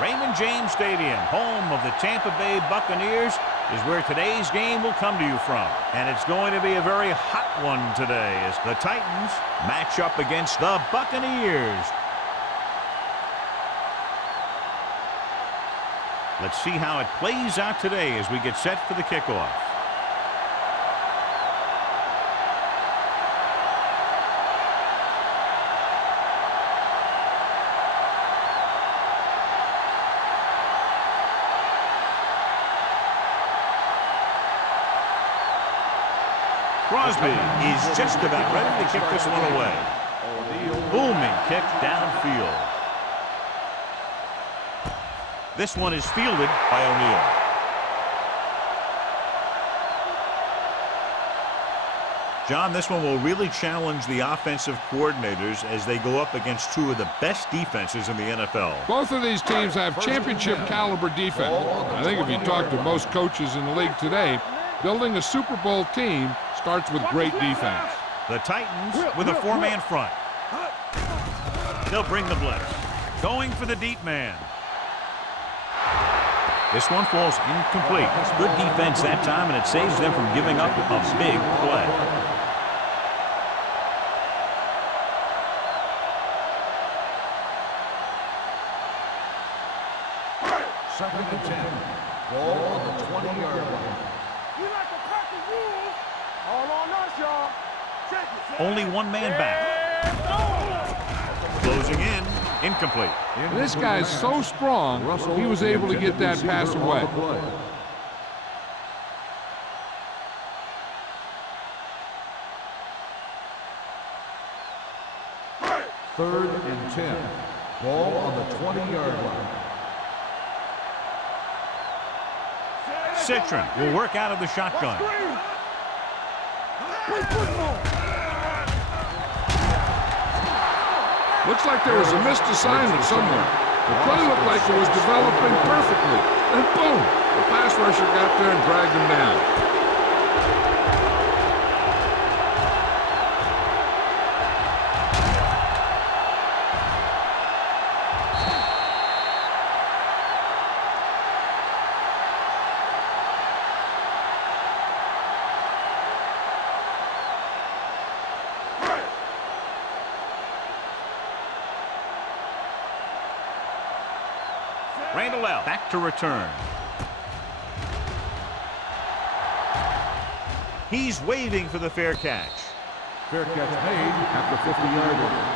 Raymond James Stadium, home of the Tampa Bay Buccaneers, is where today's game will come to you from. And it's going to be a very hot one today as the Titans match up against the Buccaneers. Let's see how it plays out today as we get set for the kickoff. Crosby is just about ready to kick this one away. Booming kick downfield. This one is fielded by O'Neal. John, this one will really challenge the offensive coordinators as they go up against two of the best defenses in the NFL. Both of these teams have championship caliber defense. I think if you talk to most coaches in the league today, building a Super Bowl team starts with great defense. The Titans with a four-man front. They'll bring the blitz. Going for the deep man. This one falls incomplete. Good defense that time, and it saves them from giving up a big play. Second and 10. Ball on the 20-yard line. Only one man back. Closing in. Incomplete. This guy's so strong, he was able to get that pass away. Third and 10. Ball on the 20-yard line. Citron will work out of the shotgun. Looks like there was a missed assignment somewhere. The play looked like it was developing perfectly. And boom! The pass rusher got there and dragged him down. Randall out. Back to return. He's waiting for the fair catch. Fair catch made at the 50-yard line.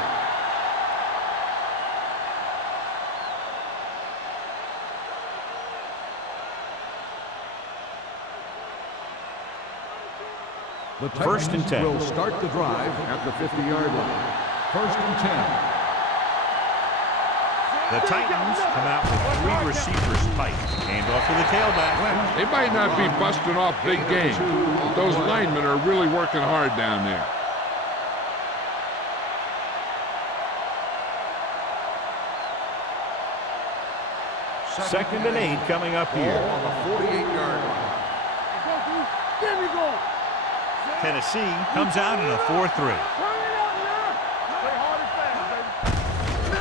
The First and 10. Will start the drive at the 50-yard line. First and 10. The Titans come out with three receivers tight. Handoff to the tailback. They might not be busting off big games, but those linemen are really working hard down there. Second and 8 coming up here. On the 48-yard line. Tennessee comes out in a 4-3.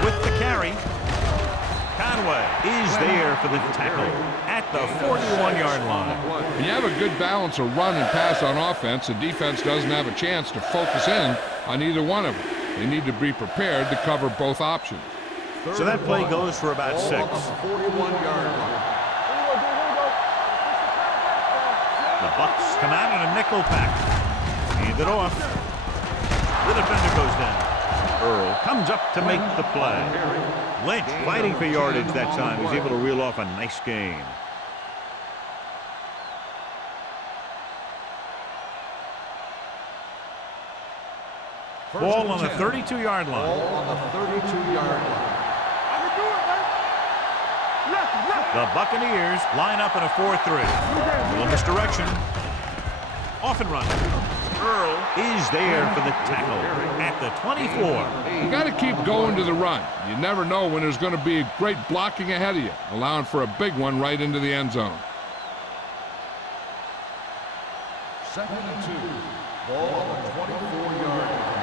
With the carry. Conway is there for the tackle at the 41-yard line. When you have a good balance of run and pass on offense, the defense doesn't have a chance to focus in on either one of them. They need to be prepared to cover both options. So that play goes for about 6. 41-yard line. The Bucs come out in a nickel pack. Hand it off. The defender goes down. Earl comes up to make the play. Lynch fighting for yardage that time. He's able to reel off a nice gain. Ball on the 32-yard line. Ball on the 32-yard line. The Buccaneers line up in a 4-3. Little misdirection. Off and running. Earl is there for the tackle at the 24. You got to keep going to the run. You never know when there's going to be great blocking ahead of you, allowing for a big one right into the end zone. Second and 2. Ball on the 24-yard line.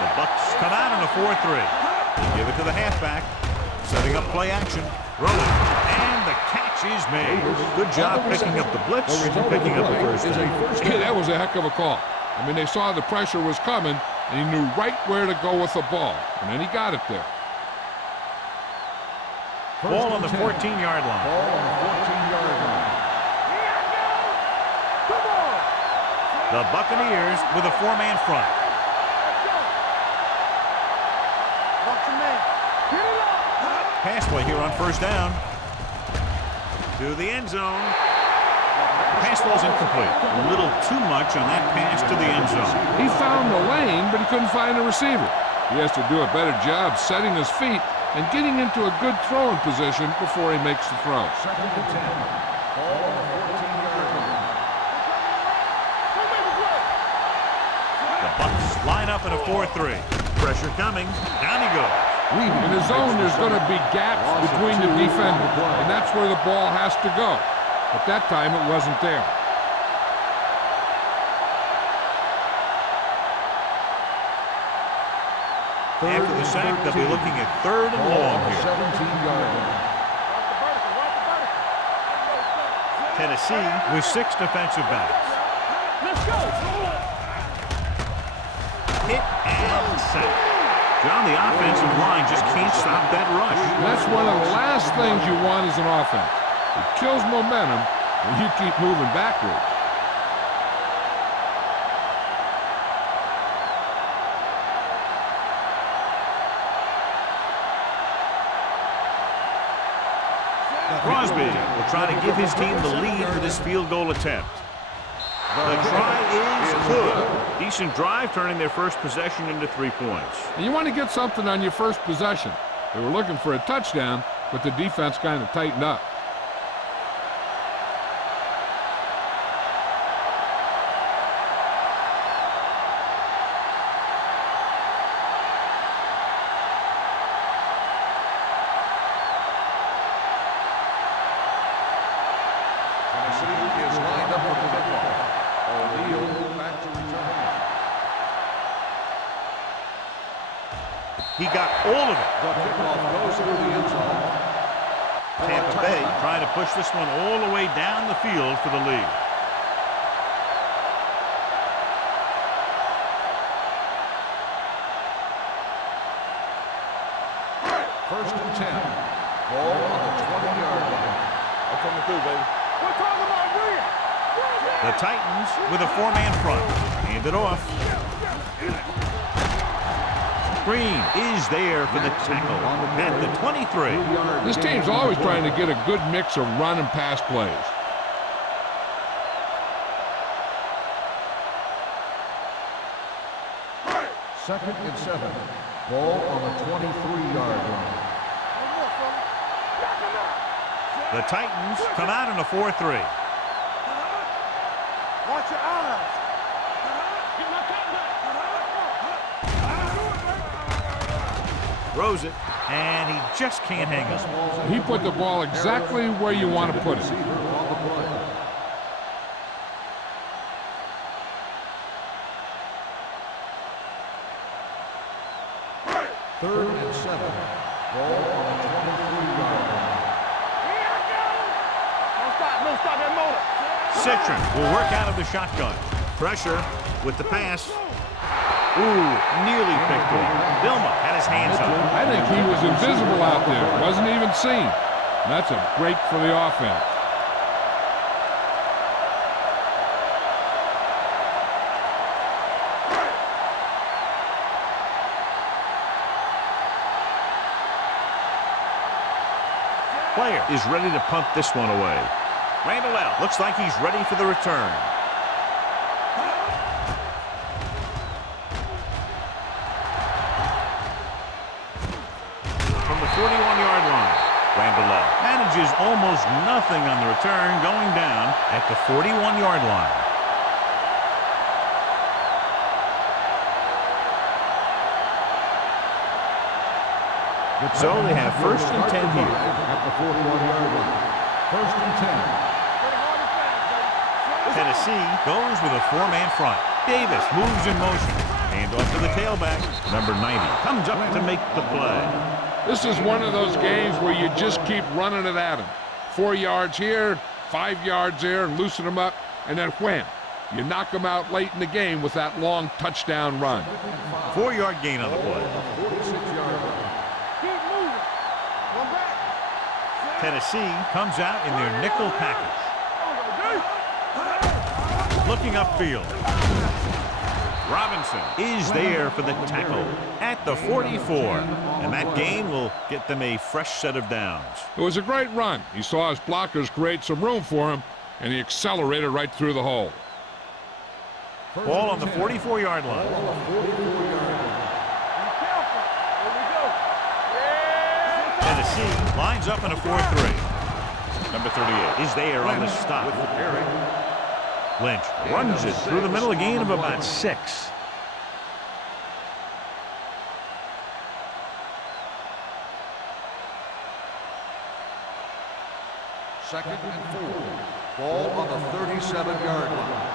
The Bucs come out in a 4-3. They give it to the halfback. Setting up play action. Rolling. And the catch is made. Good job picking up the blitz and picking up the first down. Hey, that was a heck of a call. I mean, they saw the pressure was coming, and he knew right where to go with the ball. And then he got it there. Ball on the 14-yard line. Ball on the 14-yard line. The Buccaneers with a 4-man front. Pass play here on first down. To the end zone. Pass ball's incomplete. A little too much on that pass to the end zone. He found the lane, but he couldn't find the receiver. He has to do a better job setting his feet and getting into a good throwing position before he makes the throw. Second and 10. Ball on the 14-yard line. The Bucs line up in a 4-3. Pressure coming. Down he goes. In the zone, there's going to be gaps between the defenders, and that's where the ball has to go. But that time, it wasn't there. After the sack, they'll be looking at 3rd and long here. 17-yard line. Tennessee with 6 defensive backs. Let's go. Hit and sack. John, the offensive line just can't stop that rush. That's one of the last things you want as an offense. It kills momentum when you keep moving backwards. Crosby will try to give his team the lead for this field goal attempt. The try is good. Decent drive, turning their first possession into 3 points. And you want to get something on your first possession. They were looking for a touchdown, but the defense kind of tightened up. Tennessee is lined up with the football. O'Neal back to return. He got all of it. The kickoff goes through the end zone. Tampa Bay trying to push this one all the way down the field for the lead. First and 10. Ball on the 20-yard line. I'm coming through, baby. We're talking about win. The Titans with a 4-man front. Hand it off. Green is there for the tackle at the 23. This team's always trying to get a good mix of run and pass plays. Second and 7. Ball on the 23-yard line. The Titans come out in a 4-3. Watch your eyes. Throws it, and he just can't hang it. He put the ball exactly where you want to put it. Receiver on the play. Third and 7. Ball on the 23-yard line. Don't stop that motor. Citron will work out of the shotgun. Pressure with the pass. Ooh, nearly picked off. Vilma had his hands up. I think he was invisible out there. Wasn't even seen. And that's a break for the offense. Player is ready to punt this one away. Randall looks like he's ready for the return. From the 41-yard line, Randall manages almost nothing on the return, going down at the 41-yard line. So they have first and 10 here. At the 41-yard line. First and 10. Tennessee goes with a 4-man front. Davis moves in motion. Hand off to the tailback. Number 90 comes up to make the play. This is one of those games where you just keep running it at them. 4 yards here, 5 yards there, and loosen them up, and then wham. You knock them out late in the game with that long touchdown run. 4-yard gain on the play. Keep moving. One back. Tennessee comes out in their nickel package. Looking upfield. Robinson is there for the tackle at the 44. And that gain will get them a fresh set of downs. It was a great run. He saw his blockers create some room for him, and he accelerated right through the hole. Ball on the 44-yard line. Tennessee lines up in a 4-3. Number 38 is there on the stop. Lynch runs it through the middle, a gain of about 6. Second and 4. Ball on the 37-yard line.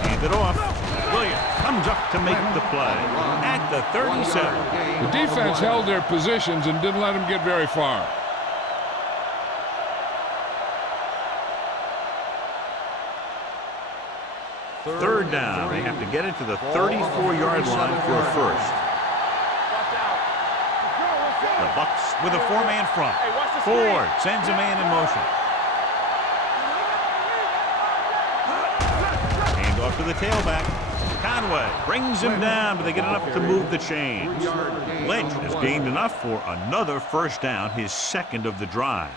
Hand it off. Williams comes up to make the play at the 37. The defense held their positions and didn't let them get very far. Third down. They have to get it to the 34-yard line for a first. The Bucks with a 4-man front. Ford sends a man in motion. Hand off to the tailback. Conway brings him down, but they get enough to move the chains. Lynch has gained enough for another first down, his second of the drive.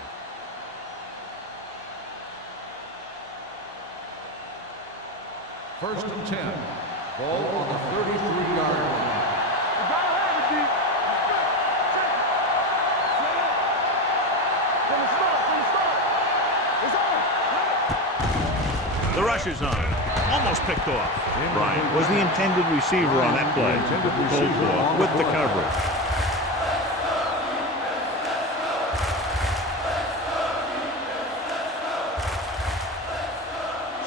First and 10. Ball on the 33-yard line. The rush is on. Almost picked off. Bryant was the intended receiver on that play. Pulled off with the coverage.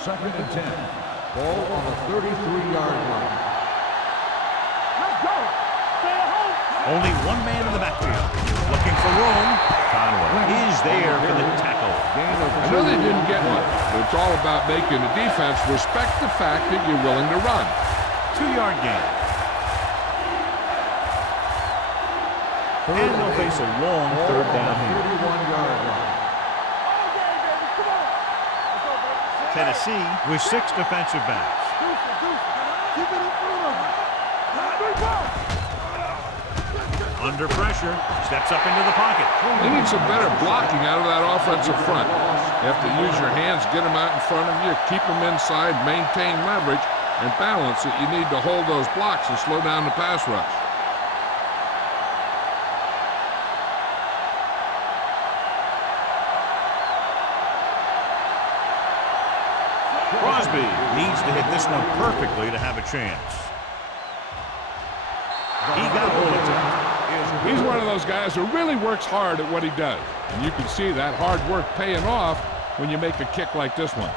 Second and 10. Ball on the 33-yard line. Let's go. Stay at home. Only one man in the backfield. Looking for room. Conway is there for the tackle. I know they didn't get much, but it's all about making the defense respect the fact that you're willing to run. 2-yard gain. And they'll face a long third down here. 31-yard line. Tennessee with 6 defensive backs. Keep it in front of him. Under pressure, steps up into the pocket. They need some better blocking out of that offensive front. You have to use your hands, get them out in front of you, keep them inside, maintain leverage, and balance it. You need to hold those blocks and slow down the pass rush. Crosby needs to hit this one perfectly to have a chance. He got hold of it. He's one of those guys who really works hard at what he does. And you can see that hard work paying off when you make a kick like this one.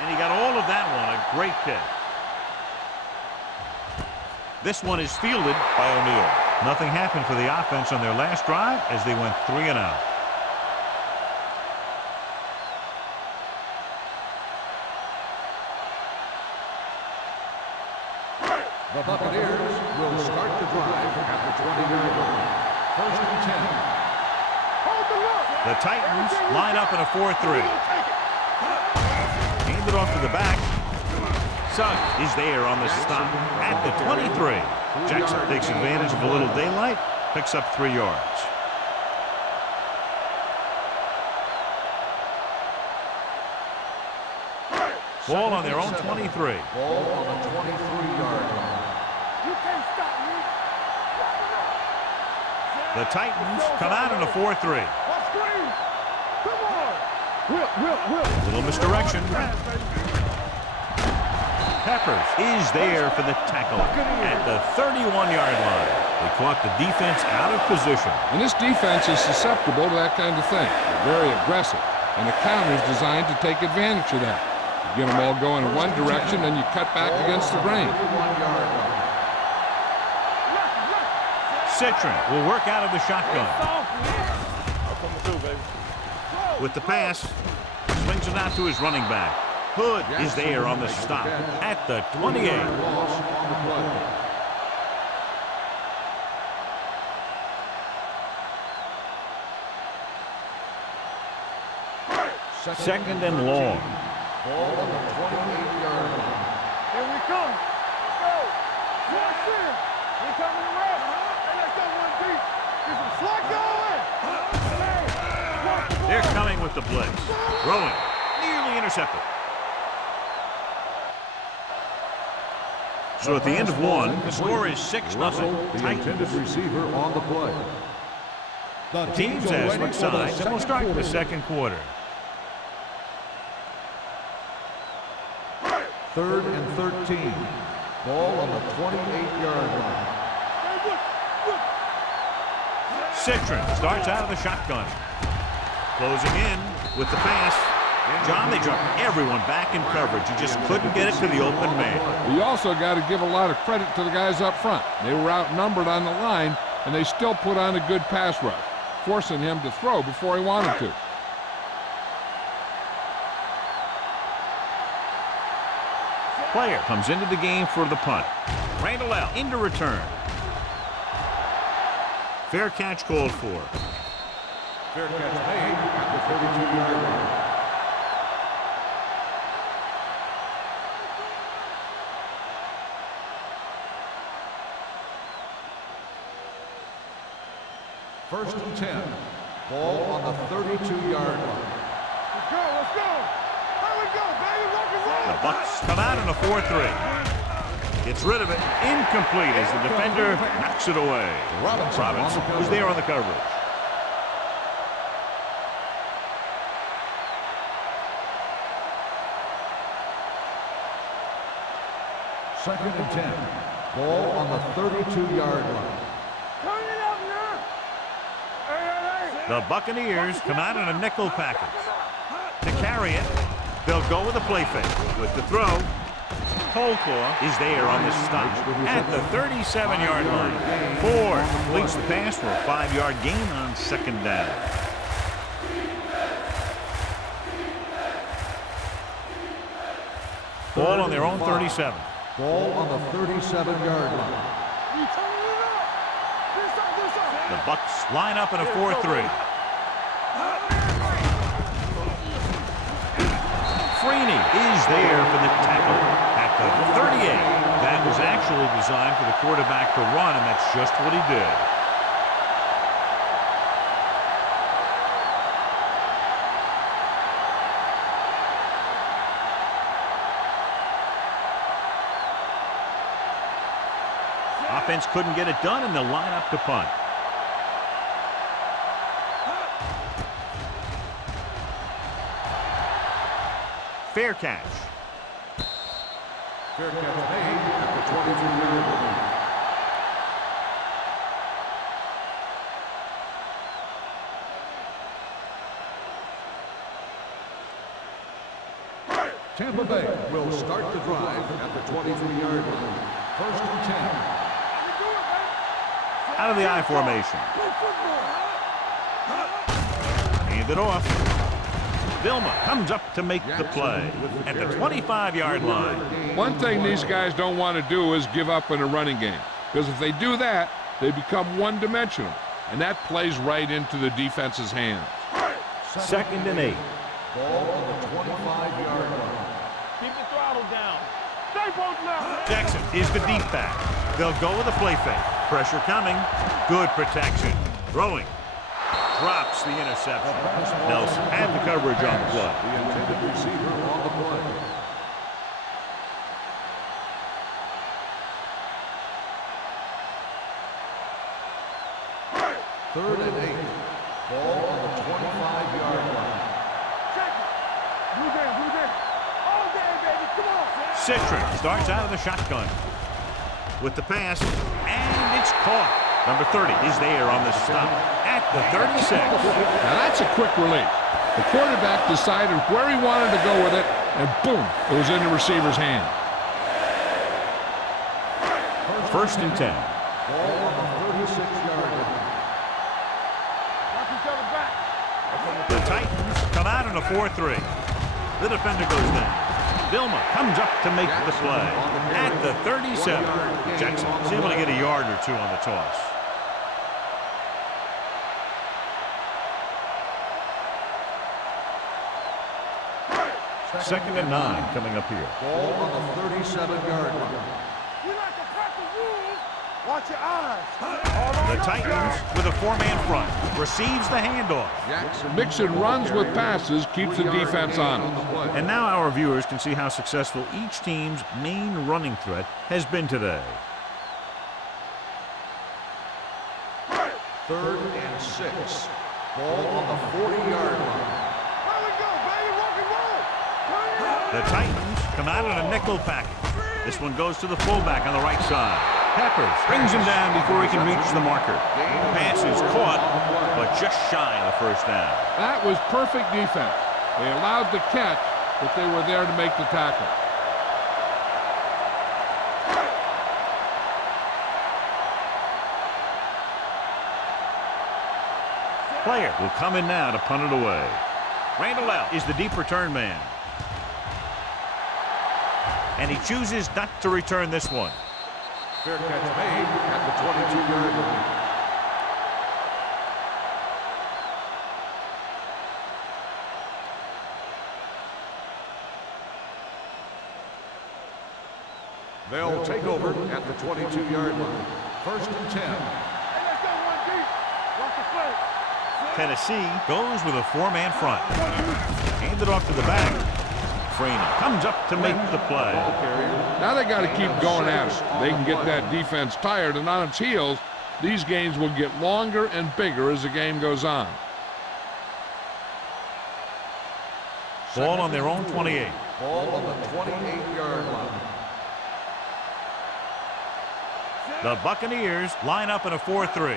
And he got all of that one, a great kick. This one is fielded by O'Neal. Nothing happened for the offense on their last drive as they went 3 and out. The Buccaneers will start the drive at the 20-yard line. First and 10. The Titans line up in a 4-3. Hand it off to the back. Suggs is there on the stop at the 23. Jackson takes advantage of a little daylight, picks up 3 yards. Ball on their own 23. Ball on the 23-yard line. You can't stop me. The Titans come out in a 4-3. Let's screen. Come on. Whip. Little misdirection. Peppers is there for the tackle at the 31-yard line. They caught the defense out of position. And this defense is susceptible to that kind of thing. They're very aggressive, and the counter is designed to take advantage of that. You get them all going in one direction, and you cut back against the grain. 31-yard line. Citron will work out of the shotgun. With the pass, swings it out to his running back. Hood is there on the stop at the 28. Loss on the play. Second and long. Ball on the 28-yard line. Here we come. Let's go. Watch in. We coming to rest. Hey, let's go one deep. Get some slack going. They're coming with the blitz. Throwing. Nearly intercepted. So at the end of one, the score is 6-0. The intended receiver on the play. The teams have switched sides, and we'll start the second quarter. 3rd and 13. Ball on the 28-yard line. Citron starts out of the shotgun. Closing in with the pass. John, they dropped everyone back in coverage. You just couldn't get it to the open man. You also got to give a lot of credit to the guys up front. They were outnumbered on the line, and they still put on a good pass rush, forcing him to throw before he wanted to. Player comes into the game for the punt. Randall out into return. Fair catch called for. Fair catch made at the 32-yard line. First and 10. Ball on the 32-yard line. Let's go. Let's go. There we go, baby. Rock and roll. The Bucks come out in a 4-3. Gets rid of it. Incomplete as the defender knocks it away. Robinson was there on the coverage. Second and 10. Ball on the 32-yard line. Turn it up now. Hey. The Buccaneers come out in a nickel package. To carry it, they'll go with a play fake. With the throw, Coleclaw is there on the stop at the 37-yard line. Ford completes the pass for a 5-yard gain on second down. Ball on their own 37. Ball on the 37-yard line. You turn it up. This up. The Bucks line up in a 4-3. Freeney is there for the tackle at the 38. That was actually designed for the quarterback to run, and that's just what he did. Offense couldn't get it done, and they'll line up to punt. Fair catch. Fair catch made at the 23-yard line. Tampa Bay will start the drive at the 23-yard line. First and 10. Out of the I formation. Hand it off. Vilma comes up to make the play at the 25-yard line. One thing these guys don't want to do is give up in a running game, because if they do that, they become one-dimensional, and that plays right into the defense's hands. Second and 8. Ball on the 25-yard line. Keep the throttle down. Stay both now. Jackson is the deep back. They'll go with a play fake. Pressure coming. Good protection. Throwing. Drops the interception. Nelson had the coverage on the play. The intended receiver on the play. 3rd and 8. Ball on the 25-yard line. Check it. Blue game. All day, baby. Come on. Citric starts out of the shotgun with the pass, and it's caught. Number 30 is there on the stop at the 36. Now that's a quick release. The quarterback decided where he wanted to go with it, and boom, it was in the receiver's hand. 1st and 10. Ball on the 36-yard line. Watch each other back. The Titans come out in a 4-3. The defender goes down. Vilma comes up to make the play at the 37. Jackson is able to get a yard or two on the toss. Second and 9 coming up here. Ball on the 37-yard line. We like to crack the rules. Watch your eyes. The Titans with a 4-man front receives the handoff. Mixing runs with passes keeps the defense on it. And now our viewers can see how successful each team's main running threat has been today. 3rd and 6. Ball on the 40-yard line. There we go, baby. Rock and roll. Turn it up. The Titans come out in a nickel package. This one goes to the fullback on the right side. Peppers brings him down before he can reach the marker. Pass is caught, but just shy of the 1st down. That was perfect defense. They allowed the catch, but they were there to make the tackle. Player will come in now to punt it away. Randall L. is the deep return man. And he chooses not to return this one. Fair catch made at the 22-yard line. They'll take over at the 22-yard line. 1st and 10. Hey, let's go one deep. Watch the play. Tennessee goes with a 4-man front. Hand it off to the back. Freeney comes up to make the play. Now they got to keep going at it. They can get that defense tired, and on its heels, these games will get longer and bigger as the game goes on. Ball on their own 28. Ball on the 28-yard line. The Buccaneers line up in a 4-3.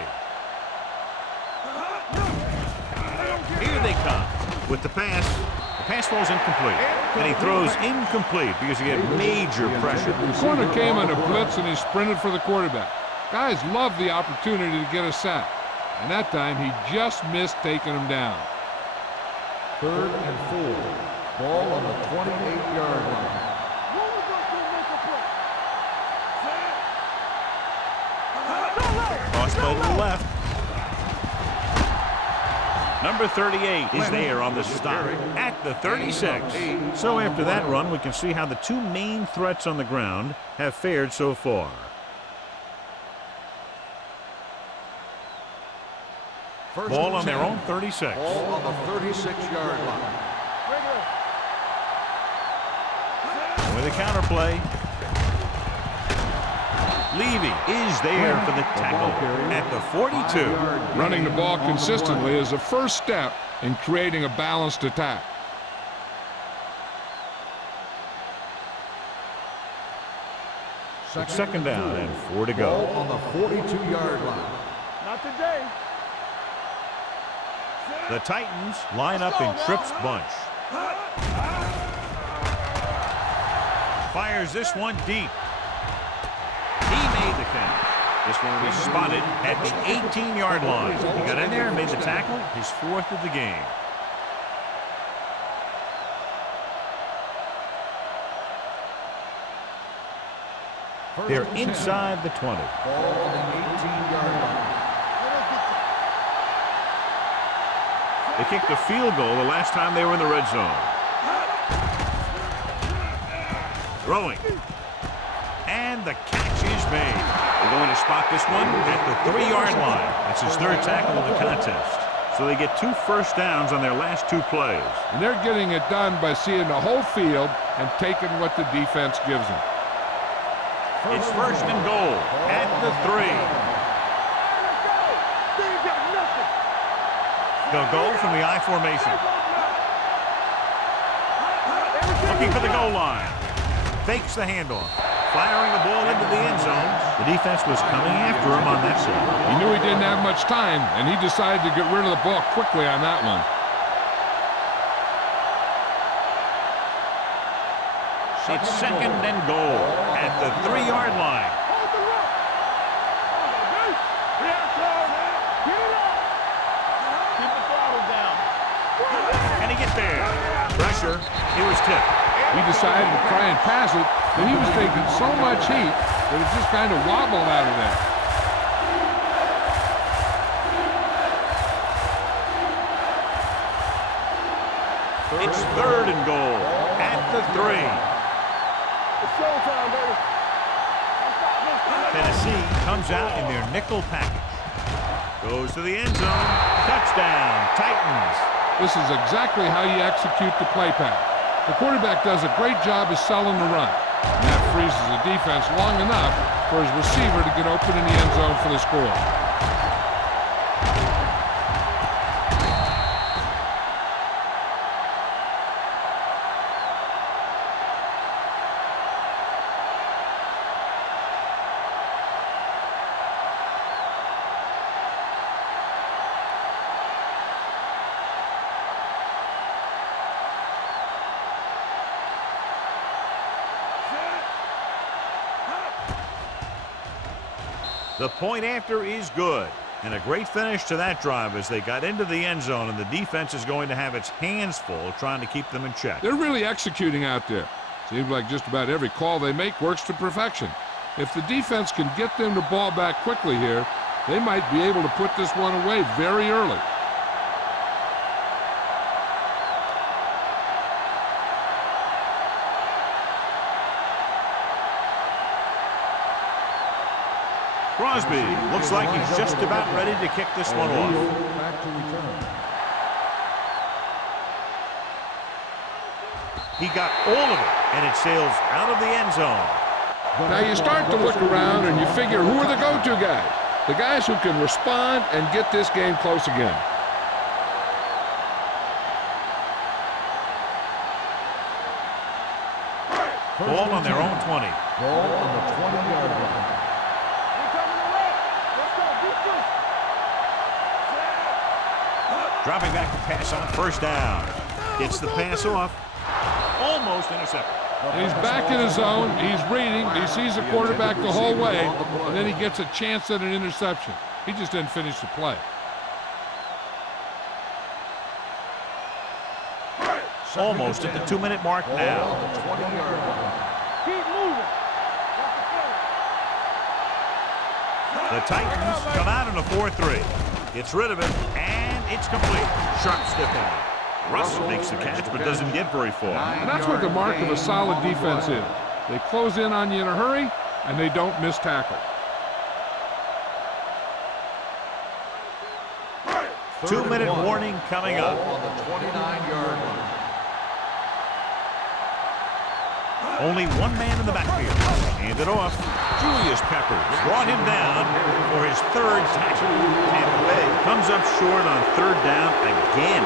Here they come with the pass. The pass falls incomplete, and he throws incomplete because he had major pressure. The corner came on a blitz, and he sprinted for the quarterback. Guys love the opportunity to get a sack, and that time he just missed taking him down. 3rd and 4. Ball on the 28-yard line. What we gonna do to make a play? Cross play to the left. Number 38 is there on the stop at the 36. So after that run, we can see how the two main threats on the ground have fared so far. Ball on their own 36. Ball on the 36-yard line. And with a counter play, Levy is there for the tackle at the 42. Running the ball consistently is the first step in creating a balanced attack. It's 2nd down and 4 to Ball go. on the 42-yard line. Not today. The Titans line up in Tripp's bunch. Fires this one deep. He made the catch. This one will be spotted at the 18-yard line. He got in there and made the tackle, his 4th of the game. They're inside the 20. Ball on the 18-yard line. They kicked a field goal the last time they were in the red zone. Throwing. And the catch is made. They're going to spot this one at the 3-yard line. That's his 3rd tackle of the contest. So they get 2 first downs on their last 2 plays. And they're getting it done by seeing the whole field and taking what the defense gives them. It's 1st and goal at the 3. Let's go. They ain't got nothing. They'll go from the I formation. Looking for the goal line. Fakes the handoff. Firing the ball into the end zone. The defense was coming after him on that play. He knew he didn't have much time, and he decided to get rid of the ball quickly on that one. It's second and goal at the 3-yard line. Can he get there? Pressure. He was tipped. He decided to try and pass it, but he was taking so much heat that it just kind of wobbled out of there. It's third and goal at the 3. It's showtime, baby. Tennessee comes out in their nickel package. Goes to the end zone. Touchdown, Titans. This is exactly how you execute the play pass. The quarterback does a great job of selling the run. And that freezes the defense long enough for his receiver to get open in the end zone for the score. The point after is good. And a great finish to that drive as they got into the end zone, and the defense is going to have its hands full trying to keep them in check. They're really executing out there. Seems like just about every call they make works to perfection. If the defense can get them the ball back quickly here, they might be able to put this one away very early. Crosby looks like he's just about ready to kick this one off. Back to return. He got all of it, and it sails out of the end zone. Now you start to look around and you figure, who are the go-to guys? The guys who can respond and get this game close again. Ball on their own 20. Ball on the 20-yard line. Dropping back to pass on first down. Gets the pass off. Almost intercepted. He's back in his zone. He's reading. He sees the quarterback the whole way, and then he gets a chance at an interception. He just didn't finish the play. Almost at the 2-minute mark now. On the 20-yard line. Keep moving. The Titans come out in a 4-3. Gets rid of it, and it's complete. Sharp stiff arm. Russell makes the catch, but doesn't get very far. And that's what the mark of a solid defense is. They close in on you in a hurry, and they don't miss tackle. 2-minute warning coming up. Ball on the 29-yard line. Only one man in the backfield. Handed off. Julius Peppers brought him down for his third tackle. Tampa Bay comes up short on third down again.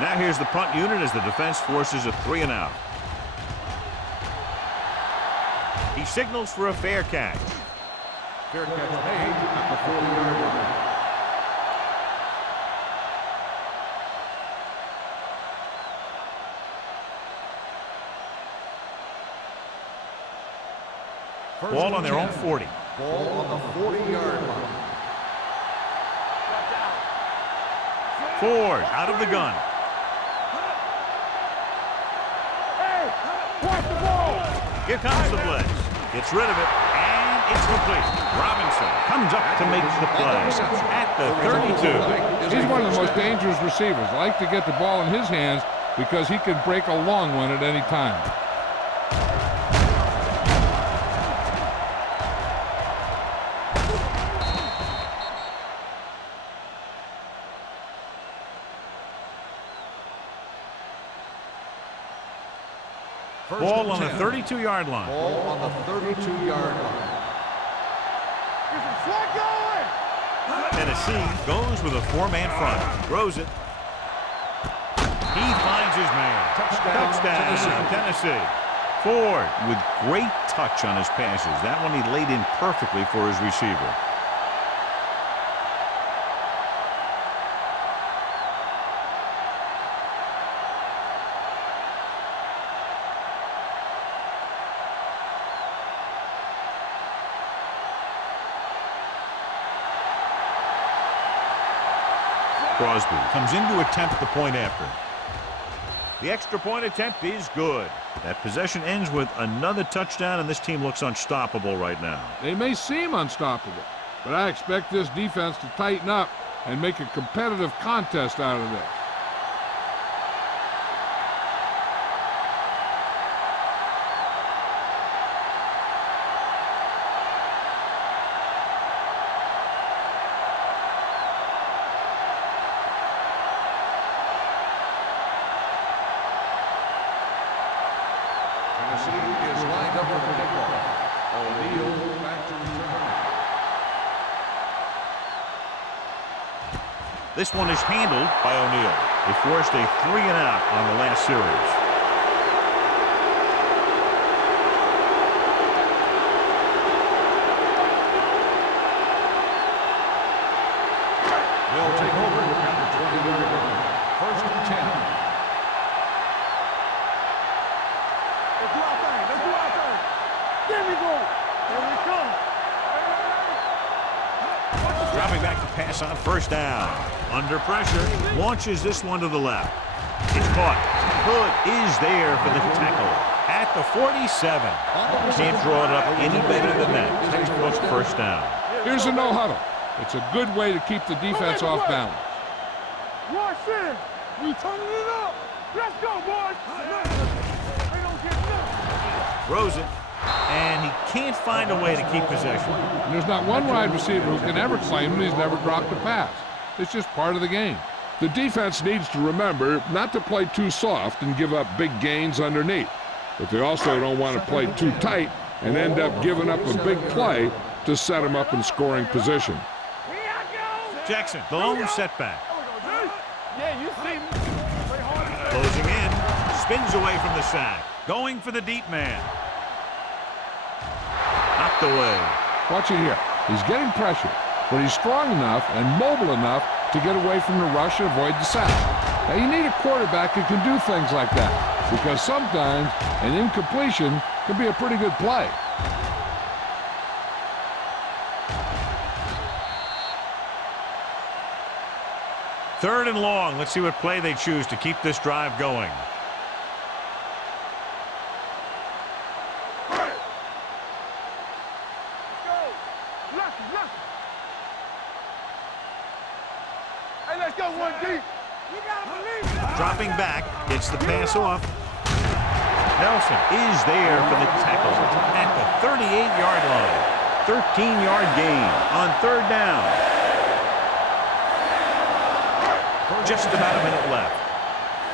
Now here's the punt unit as the defense forces a 3-and-out. He signals for a fair catch. Fair catch made at the 40-yard line. Ball on their own 40. Ball on the 40-yard line. Ford out of the gun. Here comes the blitz. Gets rid of it, and it's complete. Robinson comes up to make the play at the 32. He's one of the most dangerous receivers. Like to get the ball in his hands because he can break a long one at any time. Ball on the 10. 32-yard line. Ball on the 32-yard line. Get some slack going. Tennessee goes with a 4-man front. Throws it. He finds his man. Touchdown, Tennessee. Ford with great touch on his passes. That one he laid in perfectly for his receiver. Crosby comes in to attempt the point after. The extra point attempt is good. That possession ends with another touchdown, and this team looks unstoppable right now. They may seem unstoppable, but I expect this defense to tighten up and make a competitive contest out of this. Tennessee is lined up with the kickoff. O'Neal back to return. This one is handled by O'Neal. They forced a 3-and-out on the last series. They'll take over at the 20-yard line. 1st and 10. Let's do our thing. Let's do our thing. There we go. There we come. Dropping back to pass on 1st down. Under pressure, launches this one to the left. It's caught. Hood is there for the tackle at the 47. Can't draw it up any better than that. Textbook 1st down. Here's a no-huddle. It's a good way to keep the defense off balance. Watch this. We turning it up. Let's go, boys. They don't get nothing. Throws it, and he can't find a way to keep possession. And there's not one wide receiver who can ever claim that he's never dropped a pass. It's just part of the game. The defense needs to remember not to play too soft and give up big gains underneath. But they also don't want to play too tight and end up giving up a big play to set them up in scoring position. Jackson, the lone setback. Yeah, you see me. Closing in, spins away from the sack. Going for the deep man. Knocked away. Watch it here. He's getting pressure, but he's strong enough and mobile enough to get away from the rush and avoid the sack. Now, you need a quarterback who can do things like that, because sometimes an incompletion can be a pretty good play. Third and long. Let's see what play they choose to keep this drive going. Hey, let's go one deep. We gotta believe it. Dropping back, gets the pass off. Nelson is there for the tackle at the 38-yard line. 13-yard gain on 3rd down. Just about a minute left.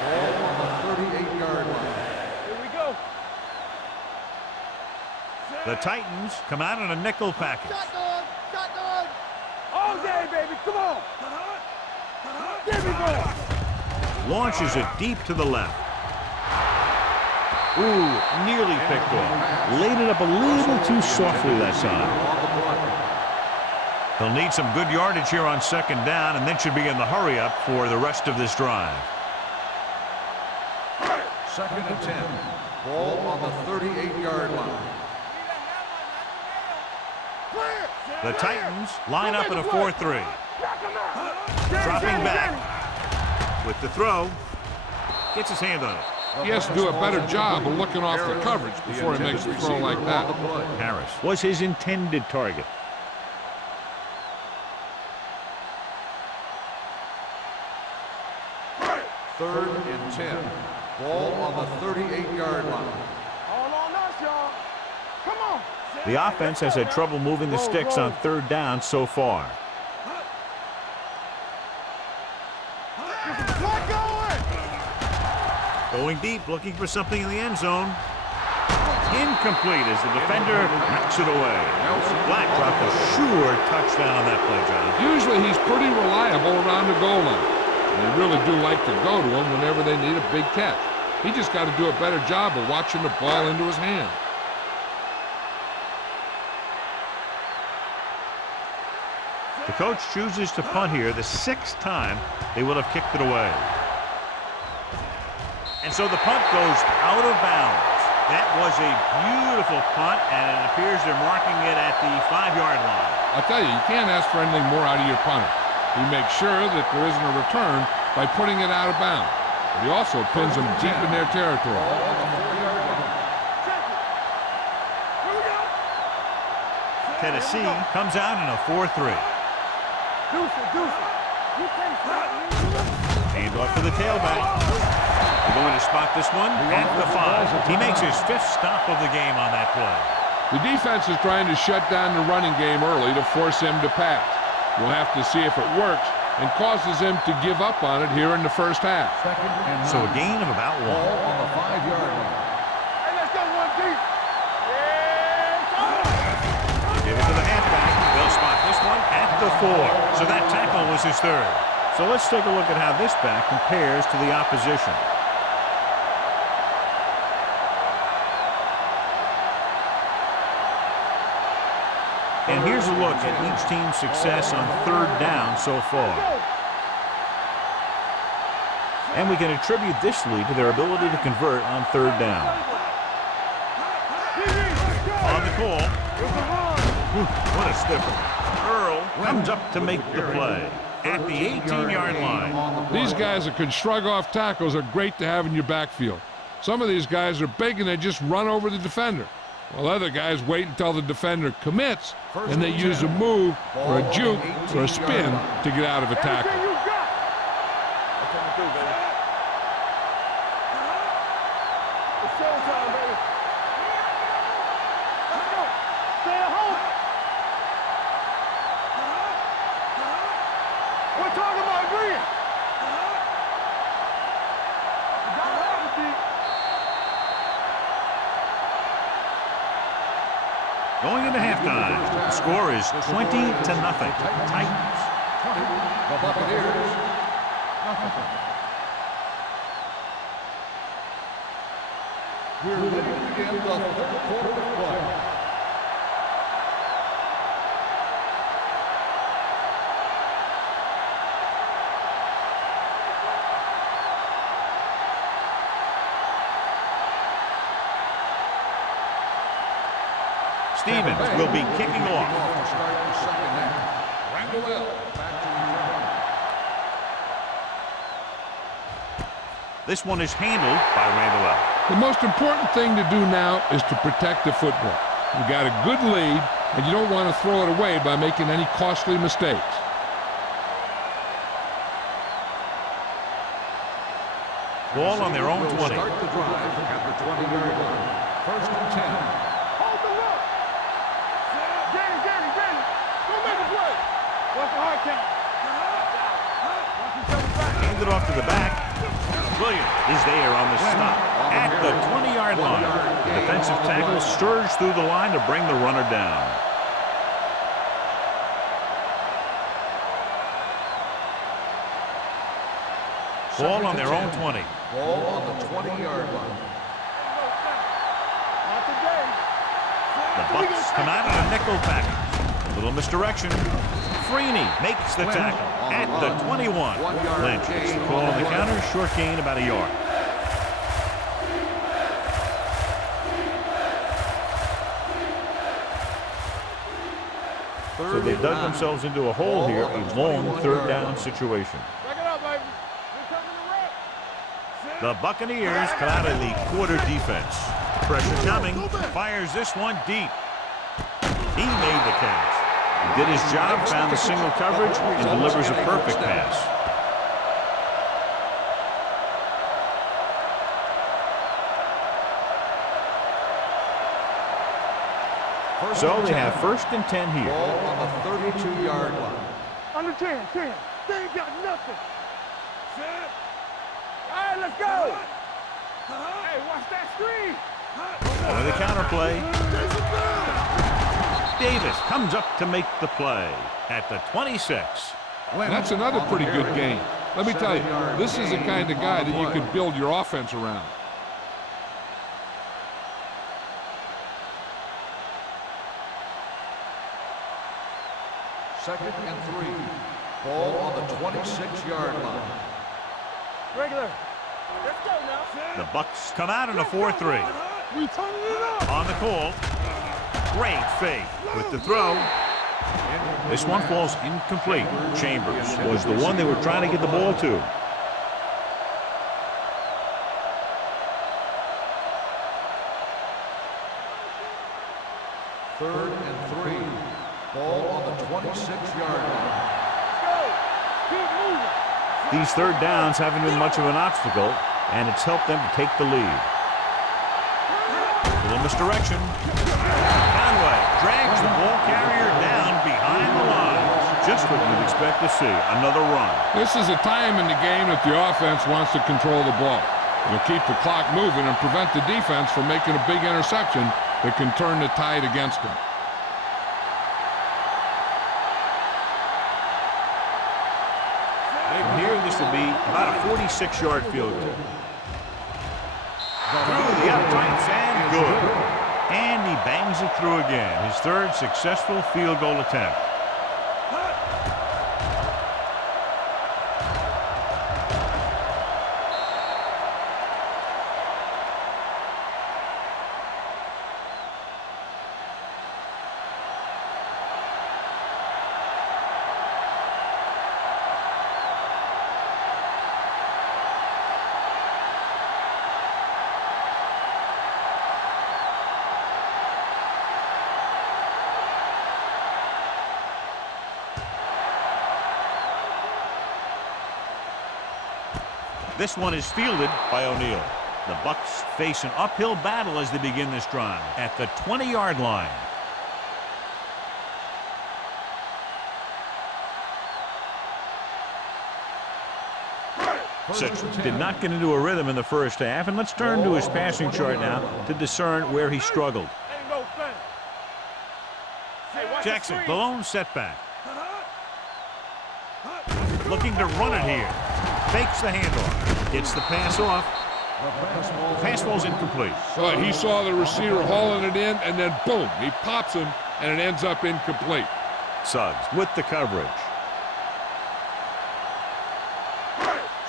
Ball on the 38-yard line. Here we go. The Titans come out in a nickel package. Shotgun. Shotgun. All day, baby. Come on. There we go. Launches it deep to the left. Ooh, nearly picked off. Laid it up a little too softly that time. They'll need some good yardage here on 2nd down, and then should be in the hurry-up for the rest of this drive. 2nd and 10. Ball on the 38-yard line. The Titans line up in a 4-3. Dropping back with the throw. Gets his hand on it. He has to do a better job of looking off the coverage before he makes a throw like that. Harris was his intended target. Third and 10. Ball on the 38-yard line. All on us, y'all. Come on. The offense has had trouble moving the sticks on 3rd down so far. Get going. Going deep, looking for something in the end zone. Incomplete as the defender knocks it away. Black dropped a sure touchdown on that play, John. Usually he's pretty reliable around the goal line. And they really do like to go to him whenever they need a big catch. He just got to do a better job of watching the ball into his hand. The coach chooses to punt here the 6th time they would have kicked it away. And so the punt goes out of bounds. That was a beautiful punt, and it appears they're marking it at the 5-yard line. I'll tell you can't ask for anything more out of your punter. He makes sure that there isn't a return by putting it out of bounds. But he also pins them deep in their territory. Tennessee comes out in a 4-3. Hand off to the tailback. They're going to spot this one at the 5. He makes his 5th stop of the game on that play. The defense is trying to shut down the running game early to force him to pass. We'll have to see if it works and causes him to give up on it here in the first half. So a gain of about 1. On the 5-yard line. Hey, let's go one deep. Give it to the halfback. They'll spot this one at the 4. So that tackle was his 3rd. So let's take a look at how this back compares to the opposition. And here's a look at each team's success on 3rd down so far. And we can attribute this lead to their ability to convert on 3rd down. On the call. What a stiffer. Earl comes up to make the play at the 18-yard line. These guys that can shrug off tackles are great to have in your backfield. Some of these guys are big and they just run over the defender, while other guys wait until the defender commits and they use a move or a juke or a spin to get out of a tackle. Going into halftime, the score is 20-0. Titans. The Buccaneers. We're ready to begin the 3rd quarter of play. Stevens will be kicking off. To start the second half. Randall back to return. This one is handled by Randall. The most important thing to do now is to protect the football. You got a good lead, and you don't want to throw it away by making any costly mistakes. Ball on their own 20. Start the drive at the 20-yard line. 1st and 10. Hand it off to the back. Williams is there on the stop at the 20-yard line. The defensive tackle stirs through the line to bring the runner down. Ball on their own 20. Ball on the 20-yard line. The Bucs come out in a nickel package. Little misdirection. Freeney makes the tackle at the 21. Lynch gets the call on the counter. Short gain about a yard. So they dug themselves into a hole here, a long 3rd down situation. The Buccaneers come out of the quarter defense. Pressure coming. Fires this one deep. He made the catch. He did his job, found the single coverage, and delivers a perfect pass. So they have 1st and 10 here. Ball on the 32-yard line. Under 10. They ain't got nothing. All right, let's go. Hey, watch that screen. With the counter play. Davis comes up to make the play at the 26. That's another pretty good game. Let me tell you, this is the kind of guy that you can build your offense around. Second and 3. Ball on the 26-yard line. Regular. Let's go now. The Bucks come out in a 4-3. We turning it up. On the call. Great fake with the throw. This one falls incomplete. Chambers was the one they were trying to get the ball to. Third and 3. Ball on the 26-yard line. Go. Keep moving. These third downs haven't been much of an obstacle, and it's helped them to take the lead. A little misdirection. Conway drags the ball carrier down behind the line. Just what you'd expect to see, another run. This is a time in the game that the offense wants to control the ball. It'll keep the clock moving and prevent the defense from making a big interception that can turn the tide against them. Here, this will be about a 46-yard field goal. Through the uprights and good. And he bangs it through again. His third successful field goal attempt. This one is fielded by O'Neal. The Bucks face an uphill battle as they begin this drive at the 20-yard line. Citrus did not get into a rhythm in the first half, and let's turn to his passing chart now to discern where he struggled. Ain't no thing. Hey, watch Jackson, the the screen. lone setback. Looking to run it here. Fakes the handoff. Gets the pass off. The pass ball's incomplete. But he saw the receiver hauling it in, and then boom, he pops him, and it ends up incomplete. Suggs with the coverage.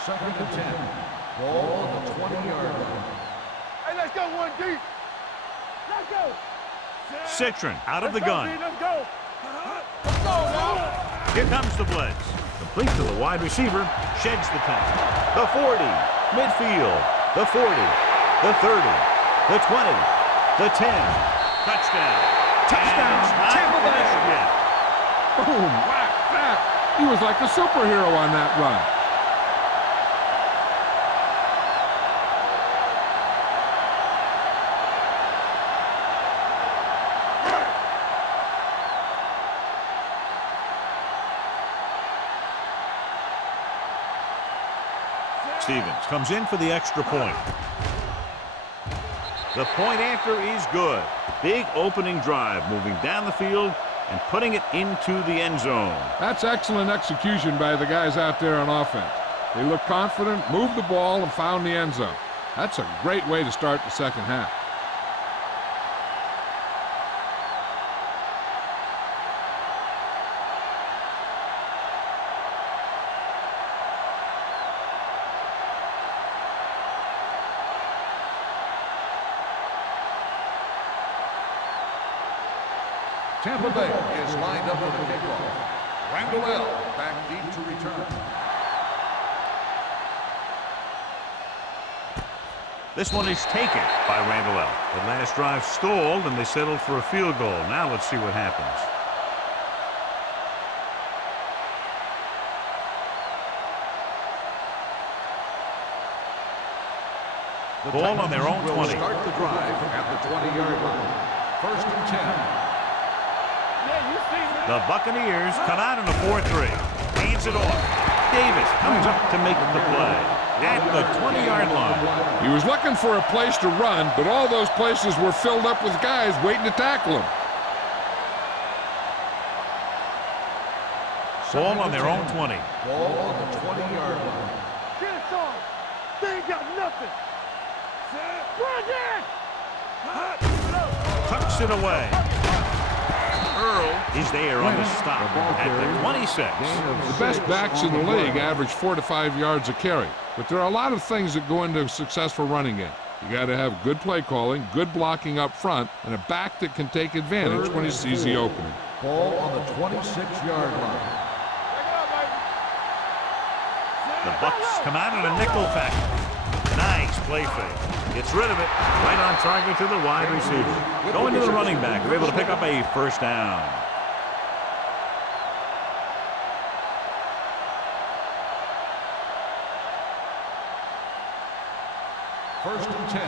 Second and 10. Ball on the 20-yard line. Hey, let's go one deep. Let's go. Citron out of the gun. Let's go. Let's go now. Here comes the blitz. Complete to the wide receiver. Sheds the tackle. The 40. Midfield. The 40. The 30. The 20. The 10. Touchdown. Touchdown. Tampa Bay. Boom, whack, whack. He was like a superhero on that run. Stevens comes in for the extra point. The point after is good. Big opening drive, moving down the field and putting it into the end zone. That's excellent execution by the guys out there on offense. They looked confident, moved the ball, and found the end zone. That's a great way to start the second half. Tampa Bay is lined up for the kickoff. Randall L. back deep to return. This one is taken by Randall L. The last drive stalled, and they settled for a field goal. Now let's see what happens. The Ball on their own will 20. Start the drive at the 20-yard line. First and 10. Yeah, you see me. The Buccaneers come out in a 4-3. Hands it off. Davis comes up to make the play at the 20-yard line. He was looking for a place to run, but all those places were filled up with guys waiting to tackle him. Ball on their own 20. Ball on the 20-yard line. Get it, son. They ain't got nothing. Run it! Tucks it away. Earl is there on the stop at the 26. The best backs in the league average 4 to 5 yards a carry, but there are a lot of things that go into a successful running game. You got to have good play calling, good blocking up front, and a back that can take advantage when he sees the opening. Ball on the 26-yard line. The Bucks come out in a nickel pack. Nice play fake. Gets rid of it. Right on target to the wide receiver. Going to the running back. They're able to pick up a first down. First and 10.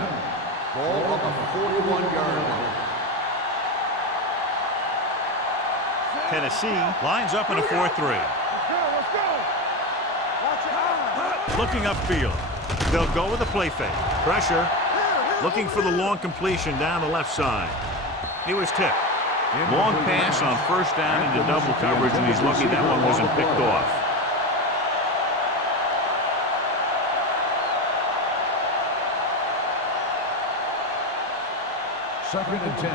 Ball on the 41-yard line. Tennessee lines up in a 4-3. Let's go. Watch your eyes. Looking upfield. They'll go with a play fake. Pressure. Looking for the long completion down the left side. He was tipped. Long pass on first down into double coverage, and he's lucky that one wasn't picked off. Second and 10.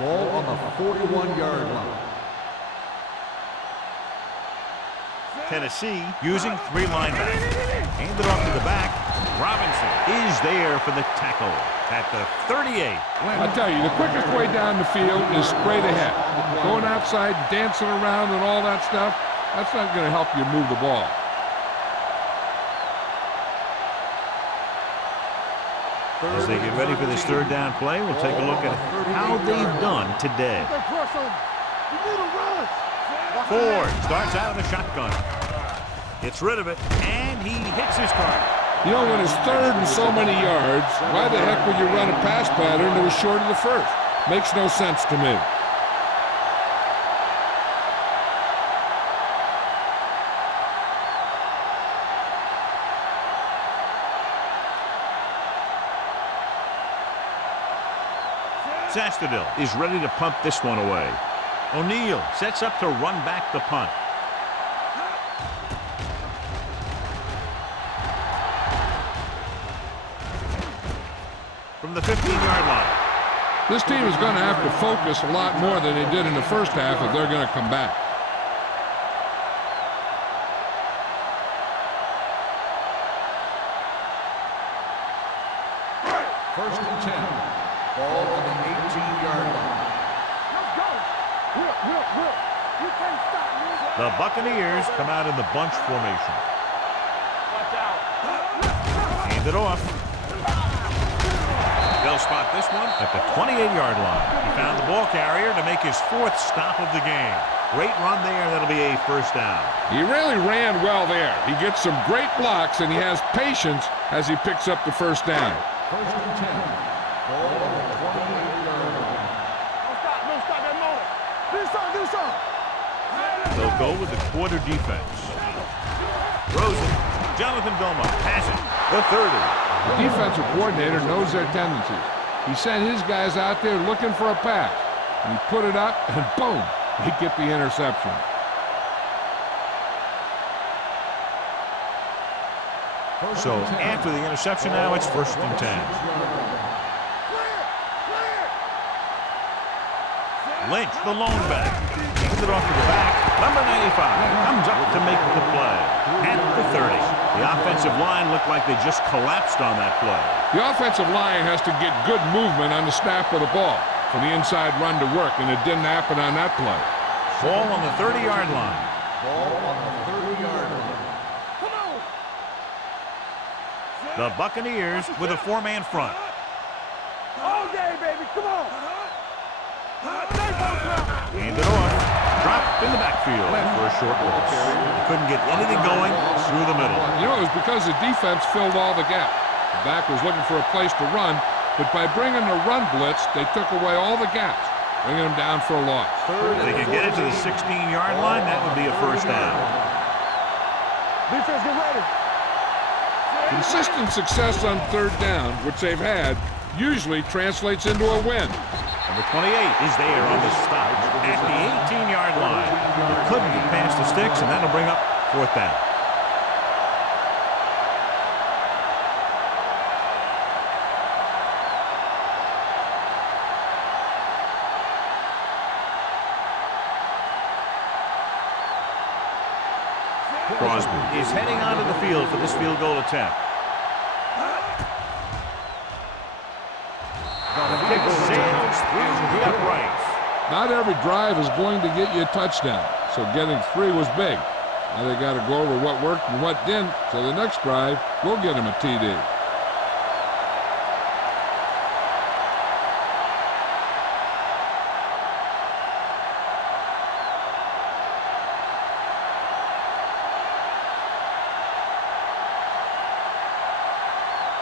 Ball on the 41-yard line. Tennessee using 3 linebackers. Hand it off to the back. Robinson is there for the tackle at the 38. I tell you, the quickest way down the field is straight ahead. Going outside, dancing around and all that stuff, that's not going to help you move the ball. As they get ready for this third down play, we'll take a look at how they've done today. Ford starts out in the shotgun. Gets rid of it, and he hits his target. You know, when it's third and so many yards, why the heck would you run a pass pattern that was short of the first? Makes no sense to me. Zastudil is ready to punt this one away. O'Neal sets up to run back the punt. From the 15-yard line. This team is going to have to focus a lot more than they did in the first half if they're going to come back. First and 10. Ball on the 18-yard line. Let's go. Will. You can't stop me. The Buccaneers come out in the bunch formation. Watch out. Hand it off. They'll spot this one at the 28-yard line. He found the ball carrier to make his 4th stop of the game. Great run there. That'll be a first down. He really ran well there. He gets some great blocks, and he has patience as he picks up the first down. First and 10. Ball on the 28-yard line. Don't stop that motor. Do something. They'll go with the quarter defense. Rosen, Jonathan Vilma, passes the 30. The defensive coordinator knows their tendencies. He sent his guys out there looking for a pass. And he put it up, and boom, they get the interception. So after the interception now, it's first and 10. Lynch, the lone back. Hands it off to the back. Number 95 comes up to make the play at the 30. The offensive line looked like they just collapsed on that play. The offensive line has to get good movement on the snap of the ball for the inside run to work, and it didn't happen on that play. Ball on the 30-yard line. Ball on the 30-yard line. The Buccaneers with a 4-man front. All day, baby. Come on. Hand it off. Dropped in the backfield for a short loss. He couldn't get anything going through the middle. You know, it was because the defense filled all the gaps. The back was looking for a place to run, but by bringing the run blitz, they took away all the gaps, bringing them down for a loss. If they can get it to the 16-yard line, that would be a first down. Defense, get ready. Consistent success on third down, which they've had, usually translates into a win. Number 28 is there on the stop at the 18-yard line. He couldn't get past the sticks, and that'll bring up fourth down. Crosby is heading onto the field for this field goal attempt. The kick sails through the uprights. Not every drive is going to get you a touchdown, so getting 3 was big. Now they got to go over what worked and what didn't, so the next drive will get him a TD.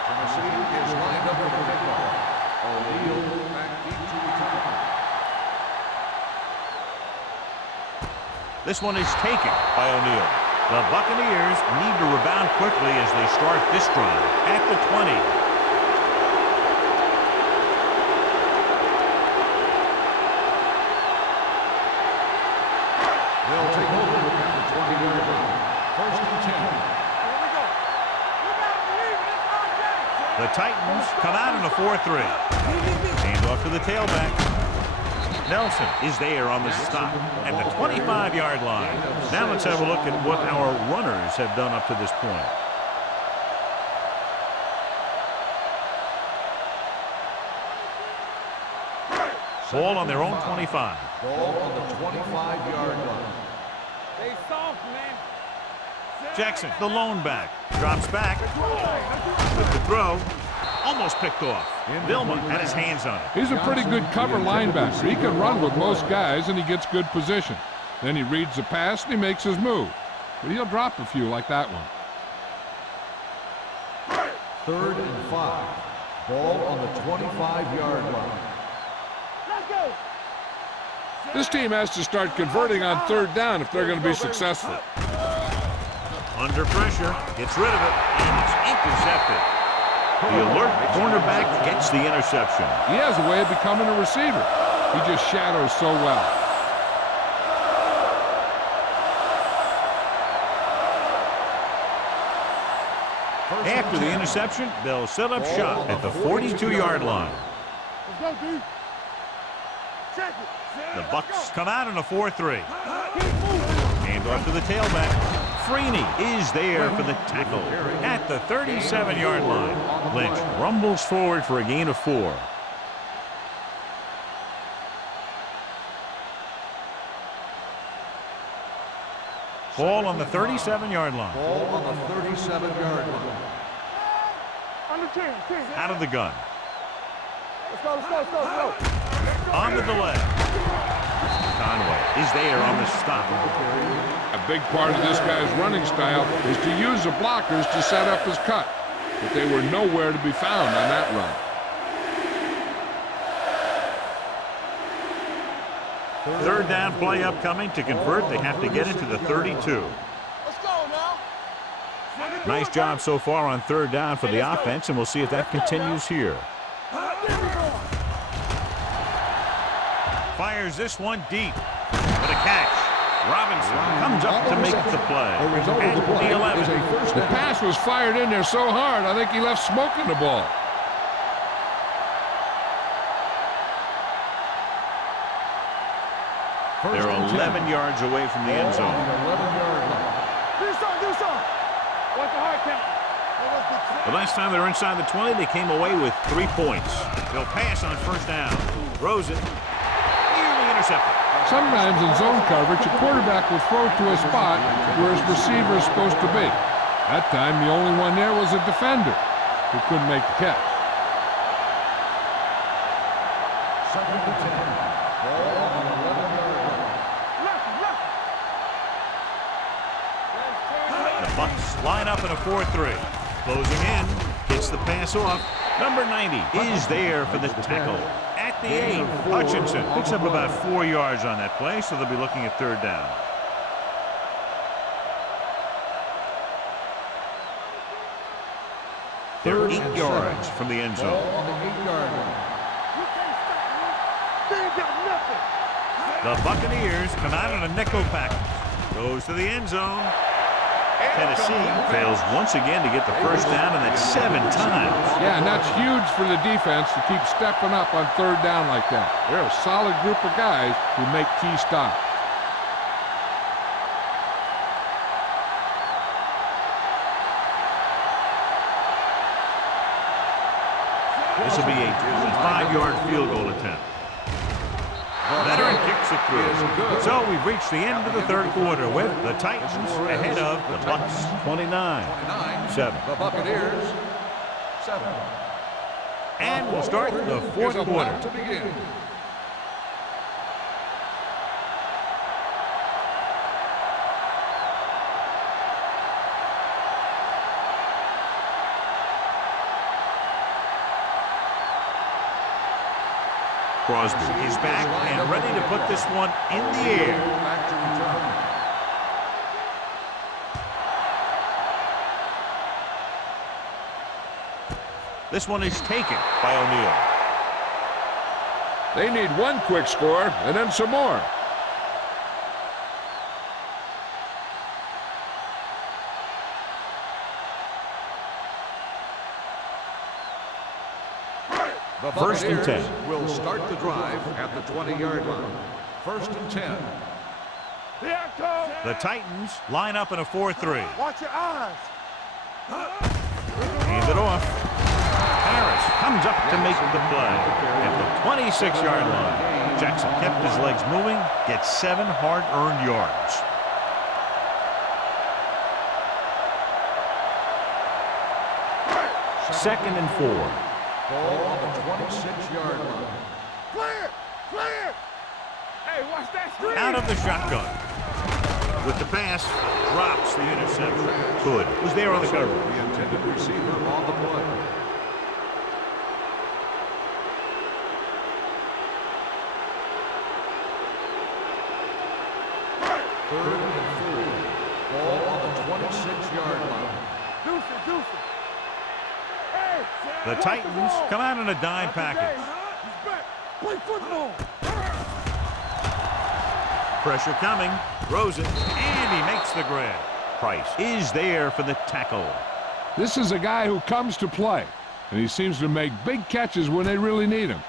Tennessee is lined up with the football. O'Neal back deep to return. This one is taken by O'Neal. The Buccaneers need to rebound quickly as they start this drive at the 20. They'll take over at the 20-yard line. First and 10. Here we go. You gotta believe it. It's our game. The Titans come out in a 4-3. Hand off to the tailback. Nelson is there on the stop at the 25-yard line. Now let's have a look at what our runners have done up to this point. Ball on their own 25. Ball on the 25-yard line. They soft, man. Jackson, the lone back, drops back with the throw. Almost picked off. Vilma had his hands on it. He's a pretty good cover linebacker. He can run with most guys, and he gets good position. Then he reads the pass, and he makes his move. But he'll drop a few like that one. 3rd and 5. Ball on the 25-yard line. Let's go. This team has to start converting on third down if they're going to be successful. Under pressure, gets rid of it, and it's intercepted. The alert cornerback gets the interception. He has a way of becoming a receiver. He just shadows so well. After the interception, they'll set up shop at the 42-yard line. Let's go, D. Check it. The Bucks come out in a 4-3. Hand off to the tailback. Freeney is there for the tackle at the 37-yard line. Lynch rumbles forward for a gain of 4. Ball on the 37-yard line. Ball on the 37-yard line. Under 10. Out of the gun. Let's go. On the delay. Conway is there on the stop. A big part of this guy's running style is to use the blockers to set up his cut. But they were nowhere to be found on that run. 3rd down play upcoming. To convert, they have to get into the 32. Let's go now. Nice job so far on 3rd down for the offense, and we'll see if that continues here. Fires this one deep. What a catch. Robinson comes up to make the play. At the 11. The pass was fired in there so hard, I think he left smoke in the ball. They're 11 yards away from the end zone. 11-yard line. Do something. Watch the hard count. The last time they were inside the 20, they came away with 3 points. They'll pass on 1st down. Throws it. Nearly intercepted. Sometimes in zone coverage, a quarterback will throw to a spot where his receiver is supposed to be. That time, the only one there was a defender who couldn't make the catch. 2nd and 10. Ball on the 11-yard line. The Bucks line up in a 4-3. Closing in. Gets the pass off. Number 90 is there for the tackle. At the 8, Hutchinson picks up about 4 yards on that play, so they'll be looking at 3rd down. They're Third 8 and yards 7. from the end Ball zone. on the 8-yard line. You can't stop me. They ain't got nothing. The Buccaneers come out in a nickel package. Goes to the end zone. Tennessee fails once again to get the first down, and that's 7 times. Yeah, and that's huge for the defense to keep stepping up on third down like that. They're a solid group of guys who make key stops. This will be a 25-yard field goal attempt. Veteran kicks it through. So we've reached the end of the third quarter with the Titans ahead of the Bucs 29-7. The Buccaneers 7. And we'll start the fourth quarter. To begin. Crosby is back and ready to put this one in the air. Back to return. This one is taken by O'Neal. They need one quick score and then some more. The First and Buccaneers 10. will start the drive at the 20-yard line. First and 10. Here I come. The Titans line up in a 4-3. Watch your eyes. Hand it off. Harris comes up to make the play at the 26-yard line. Jackson kept his legs moving, gets 7 hard-earned yards. Second and 4. Ball on the 26-yard line. Clear. Clear. Hey, watch that screen. Out of the shotgun. With the pass, drops the interception. Hood was there on the cover. The intended receiver on the play. Third and 4. Ball on the 26-yard line. Deuce it, deuce it. Hey, The Titans come out in a dime package. He's back. Play football. Pressure coming, throws it, and he makes the grab. Price is there for the tackle. This is a guy who comes to play, and he seems to make big catches when they really need him.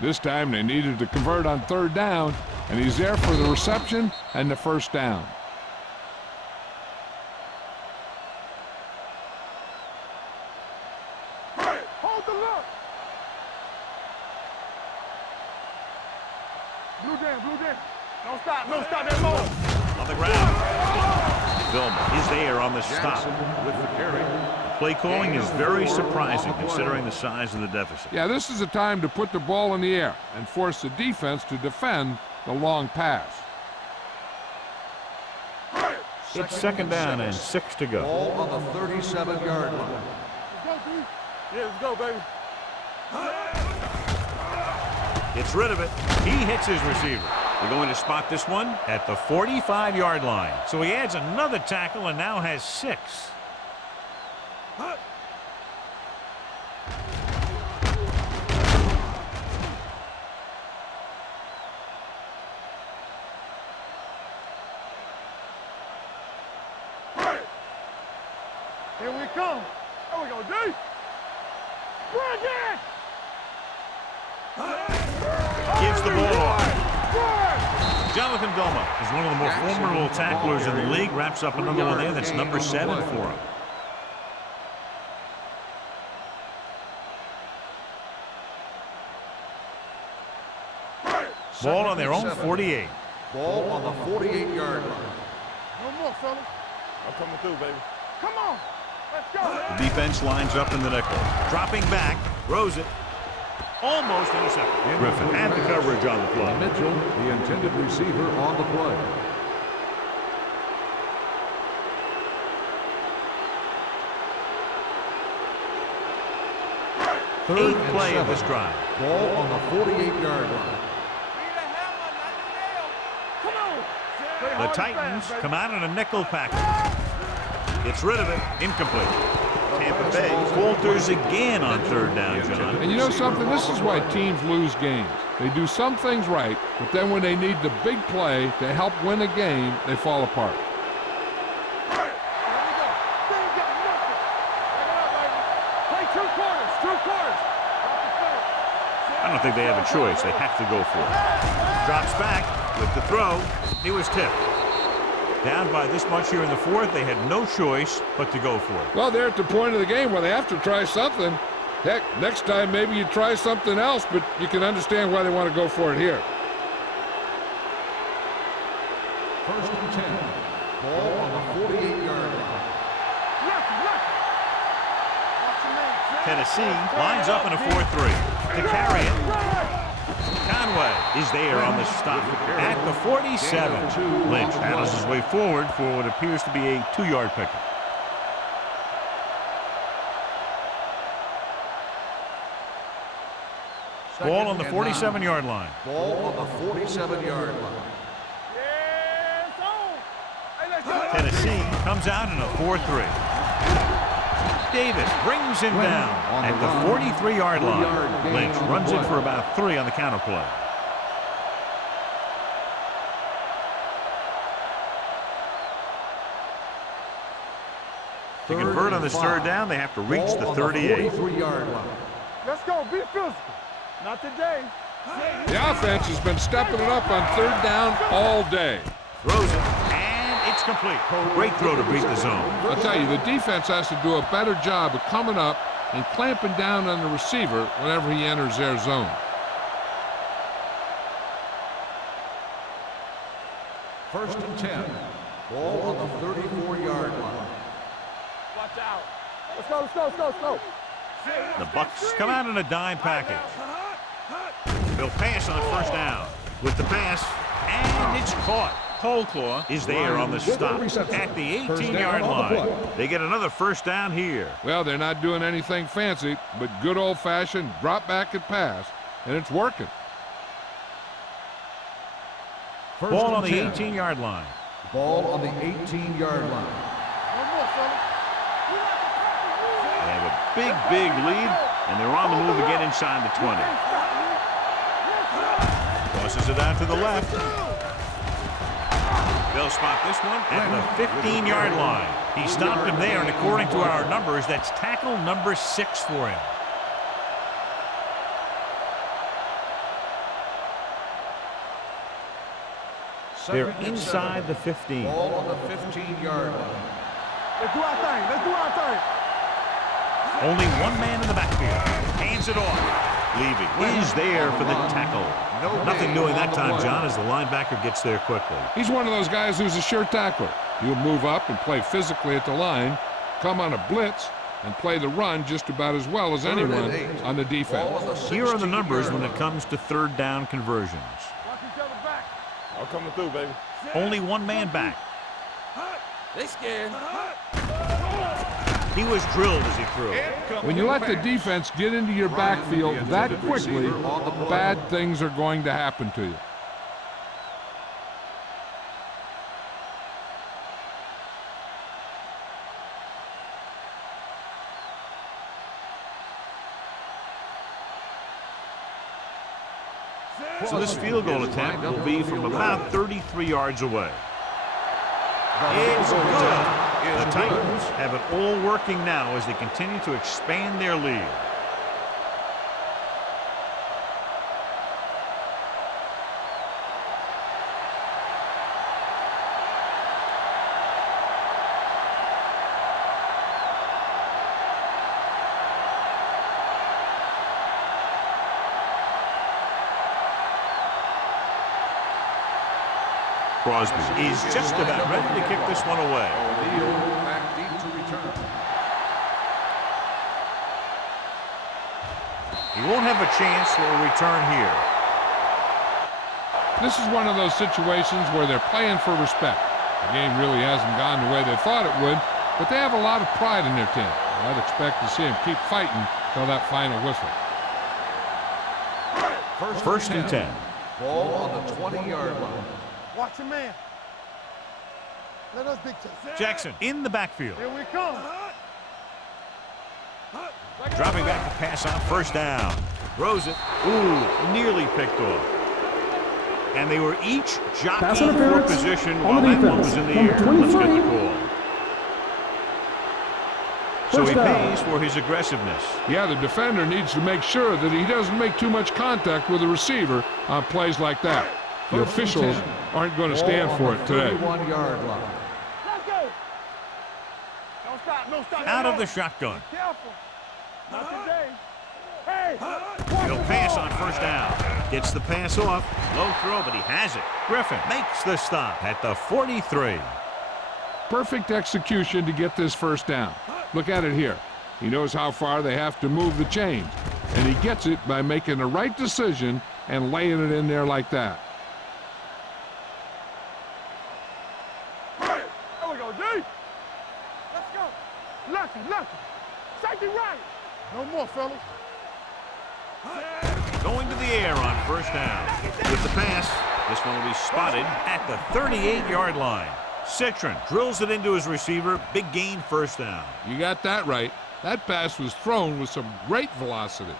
This time they needed to convert on third down, and he's there for the reception and the first down. Hold the look. Blue jam, blue jam. Don't stop that move. On the ground. Vilma is there on the stop. Jackson with the carry. Play calling is very surprising considering the size of the deficit. Yeah, this is a time to put the ball in the air and force the defense to defend the long pass. It's second down and 6 to go. Ball on the 37-yard line. Let's go, D. Yeah, let's go, baby. Gets rid of it. He hits his receiver. They're going to spot this one at the 45-yard line. So he adds another tackle and now has 6. Here we come. There we go, D. Bring it. Gives the ball off. Jonathan Vilma is one of the more formidable tacklers in the league. Wraps up another one there. That's number 7 for him. Ball on their own 48. Ball on the 48-yard line. No more, fellas. I'm coming through, baby. Come on. Let's go. The defense lines up in the nickel. Dropping back, throws it. Almost intercepted. Griffin had the coverage on the play. Mitchell, the intended receiver on the play. Third Eighth and play of 7. this drive. Ball on the 48-yard line. Come on. Play The hard and Titans fast, baby. come out in a nickel package. Gets rid of it. Incomplete. The Tampa Bay falters again on third down, John. And you know something? This is why teams lose games. They do some things right, but then when they need the big play to help win a game, they fall apart. I don't think they have a choice. They have to go for it. Drops back with the throw. He was tipped. Down by this much here in the fourth, they had no choice but to go for it. Well, they're at the point of the game where they have to try something. Heck, next time maybe you try something else, but you can understand why they want to go for it here. First and 10. Ball on the 48-yard line. Tennessee lines up in a 4-3. To carry it. Conway is there on the stop at the 47. Lynch battles his way forward for what appears to be a 2-yard pickup. Ball on the 47-yard line. Ball on the 47-yard line. Tennessee comes out in a 4-3. Davis brings him down at the 43-yard line. Lynch runs it for about 3 on the counter play. To convert on this third down, they have to reach the 38. 43-yard line. Let's go. Be physical. Not today. The offense has been stepping it up on third down all day. Throws it, and it's complete. Great throw to beat the zone. I'll tell you, the defense has to do a better job of coming up and clamping down on the receiver whenever he enters their zone. First and 10. Ball on the 34-yard line. Watch out. Let's go, let's go, let's go, let's go. The Bucs come out in a dime package. They'll pass on first down. With the pass, and it's caught. Coleclaw is there on the stop at the 18-yard line. They get another first down here. Well, they're not doing anything fancy, but good old-fashioned drop back and pass, and it's working. Ball on the 18-yard line. Ball on the 18-yard line. They have a big lead, and they're on the move again inside the 20. Crosses it out to the left. They'll spot this one at the 15-yard line. He stopped him there, and according to our numbers, that's tackle number 6 for him. They're inside the 15. Ball on the 15-yard line. Let's do our thing. Let's do our thing. Only one man in the backfield. Hands it off. Levy is there for the tackle. Nothing doing that time, John, as the linebacker gets there quickly. He's one of those guys who's a sure tackler. He'll move up and play physically at the line, come on a blitz, and play the run just about as well as anyone on the defense. Here are the numbers when it comes to third down conversions. Watch each other back. I'm coming through, baby. Only one man back. They scared. He was drilled as he threw. When you let the defense get into your backfield that quickly, bad things are going to happen to you. So this field goal attempt will be from about 33 yards away. It's good. The Titans have it all working now as they continue to expand their lead. Crosby is just about ready to kick this one away. Back deep to return. He won't have a chance for a return here. This is one of those situations where they're playing for respect. The game really hasn't gone the way they thought it would, but they have a lot of pride in their team. I'd expect to see them keep fighting till that final whistle. First and 10. Ball on the 20-yard line. Watch your man. Let us big check. Jackson in the backfield. Here we come. Dropping back to pass on first down. Throws it. Ooh, nearly picked off. And they were each jockeying for position while that one was in the air. Let's get the call. So he pays for his aggressiveness. Yeah, the defender needs to make sure that he doesn't make too much contact with the receiver on plays like that. The officials aren't going to stand for it today. 31-yard line. Let's go. Don't stop. No stop. Out of the shotgun. Careful. Not today. Hey. He'll pass on first down. Gets the pass off. Low throw, but he has it. Griffin makes the stop at the 43. Perfect execution to get this first down. Look at it here. He knows how far they have to move the chains, and he gets it by making the right decision and laying it in there like that. There we go, D. Let's go. Lucky. Safety right. No more, fellas. Going to the air on first down. With the pass, this one will be spotted at the 38-yard line. Citron drills it into his receiver. Big gain, first down. You got that right. That pass was thrown with some great velocity.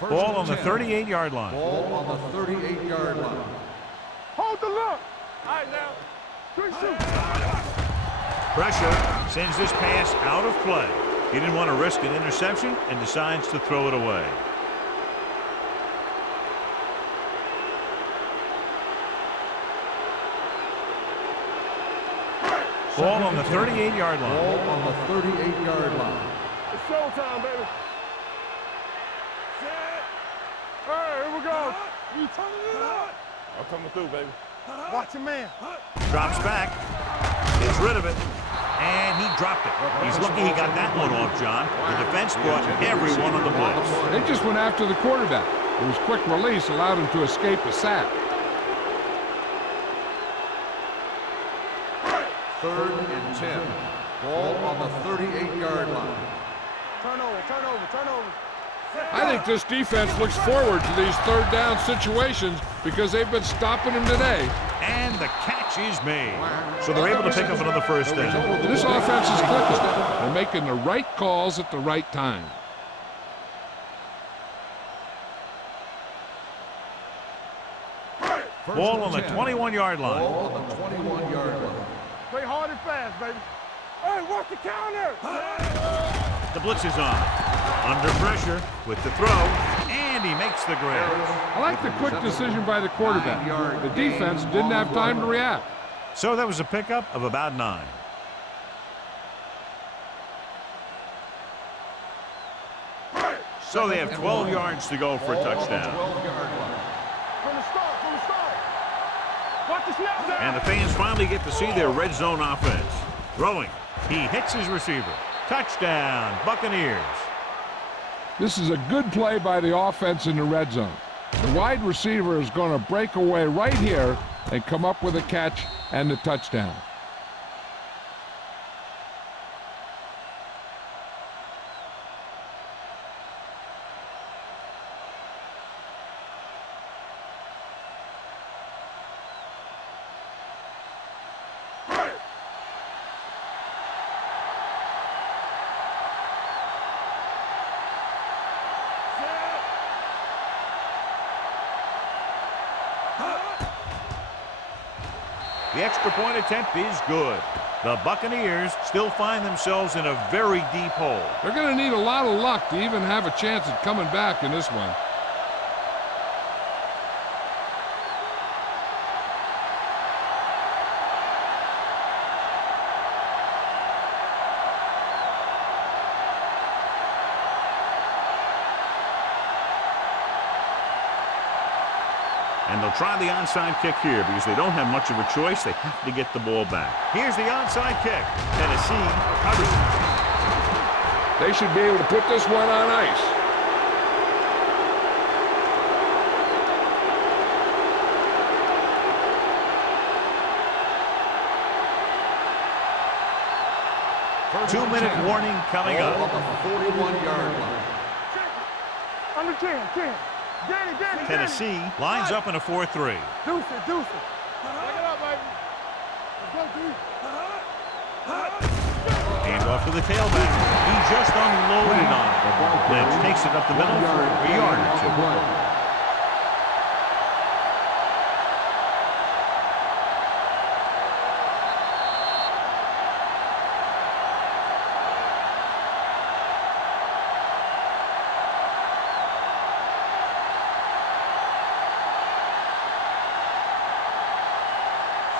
Ball on the 38-yard line. Ball on the 38-yard line. Hold the look. All right, now. Quick shoot. Pressure sends this pass out of play. He didn't want to risk an interception and decides to throw it away. Ball on the 38-yard line. Ball on the 38-yard line. It's showtime, baby. All right, here we go. You turning it up. I'm coming through, baby. Watch your man. Drops back. Gets rid of it. And he dropped it. He's lucky he got that one off, John. The defense brought everyone on the blitz. They just went after the quarterback. It was quick release, allowed him to escape a sack. 3rd and 10. Ball on the 38-yard line. Turnover. I think this defense looks forward to these third down situations because they've been stopping them today. And the catch is made. So they're able to pick up another first down. This offense is clicking. They're making the right calls at the right time. Ball on the 21-yard line. Ball on the 21-yard line. Play hard and fast, baby. Hey, watch the counter. The blitz is on. Under pressure with the throw, and he makes the grab. I like the quick decision by the quarterback. The defense didn't have time to react. So that was a pickup of about 9. So they have 12 yards to go for a touchdown. 12-yard line. From the start. Watch the snap down. And the fans finally get to see their red zone offense. Throwing. He hits his receiver. Touchdown, Buccaneers. This is a good play by the offense in the red zone. The wide receiver is going to break away right here and come up with a catch and the touchdown. The extra point attempt is good. The Buccaneers still find themselves in a very deep hole. They're going to need a lot of luck to even have a chance at coming back in this one. And they'll try the onside kick here because they don't have much of a choice. They have to get the ball back. Here's the onside kick. Tennessee covers it. They should be able to put this one on ice. Two-minute warning coming Ball up. on the 41-yard line. Under 10. Danny. Tennessee lines up in a 4-3. Deuce it. Take it up, baby. Let's go, Hand off to the tailback. He just unloaded on it. Lynch takes it up the middle for a yard or two.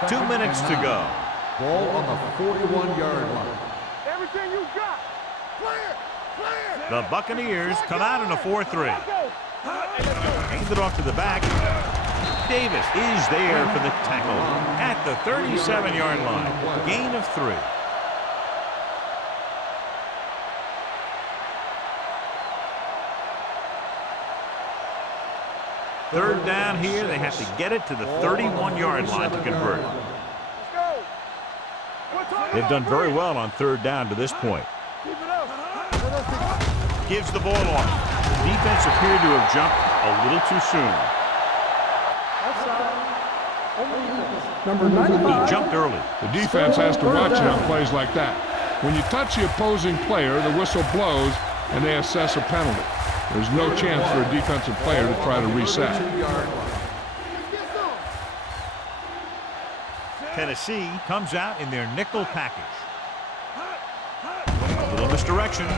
Two minutes to go. Ball on the 41-yard line. Everything you got. Clear. Clear. The Buccaneers come out in a 4-3. Hand it off to the back. Davis is there for the tackle at the 37-yard line. Gain of 3. Third down here. They have to get it to the 31-yard line to convert. They've done very well on third down to this point. Gives the ball off. The defense appeared to have jumped a little too soon. Number 95. He jumped early. The defense has to watch it on plays like that. When you touch the opposing player, the whistle blows and they assess a penalty. There's no chance for a defensive player to try to reset. Tennessee comes out in their nickel package. A little misdirection. Earl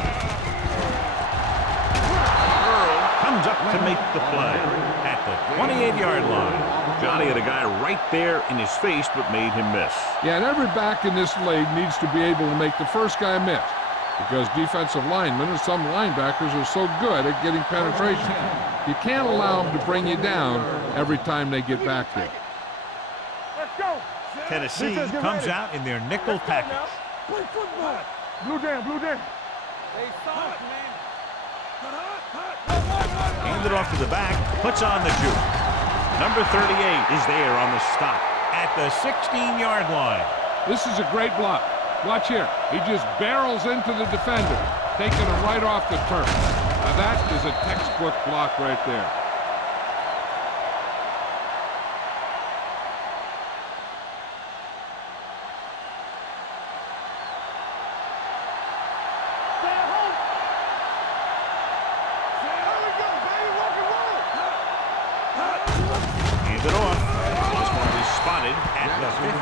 comes up to make the play at the 28-yard line. Johnny had a guy right there in his face but made him miss. Yeah, and every back in this league needs to be able to make the first guy miss, because defensive linemen and some linebackers are so good at getting penetration. You can't allow them to bring you down every time they get back there. Let's go. Tennessee comes out in their nickel package. Play football. Blue down, blue down. Hand it off to the back, puts on the juke. Number 38 is there on the stop at the 16-yard line. This is a great block. Watch here. He just barrels into the defender, taking him right off the turf. Now that is a textbook block right there. Hand it off. This one is spotted at the 15.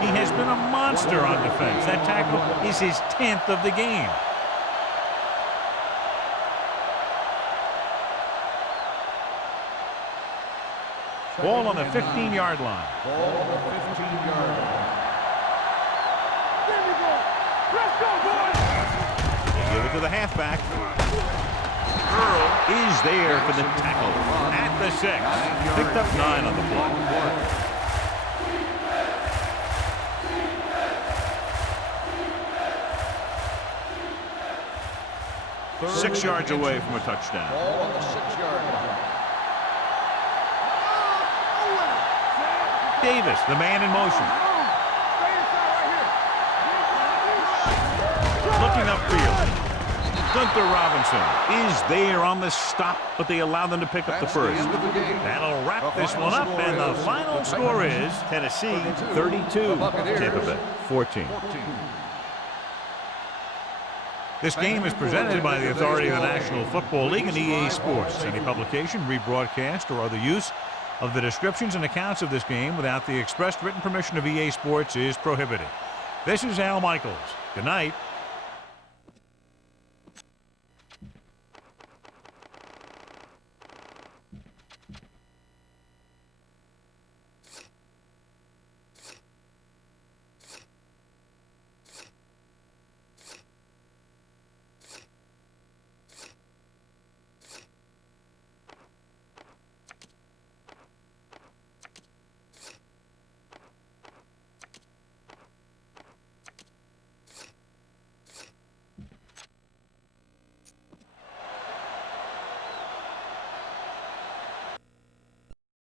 He has been a monster on defense. That tackle is his 10th of the game. Ball on the 15-yard line. Ball on the 15-yard line. There we go. Let's go, boys. They give it to the halfback. Earl is there for the tackle at the 6. Picked up 9 on the play. 6 yards away from a touchdown. Ball on the 6-yard line. Davis, the man in motion. Looking upfield. Gunther Robinson is there on the stop, but they allow them to pick up the first. That'll wrap this one up, and the final score is Tennessee 32, Tampa Bay 14. This game is presented by the authority of the National Football League and EA Sports. Any publication, rebroadcast, or other use of the descriptions and accounts of this game without the expressed written permission of EA Sports is prohibited. This is Al Michaels. Good night.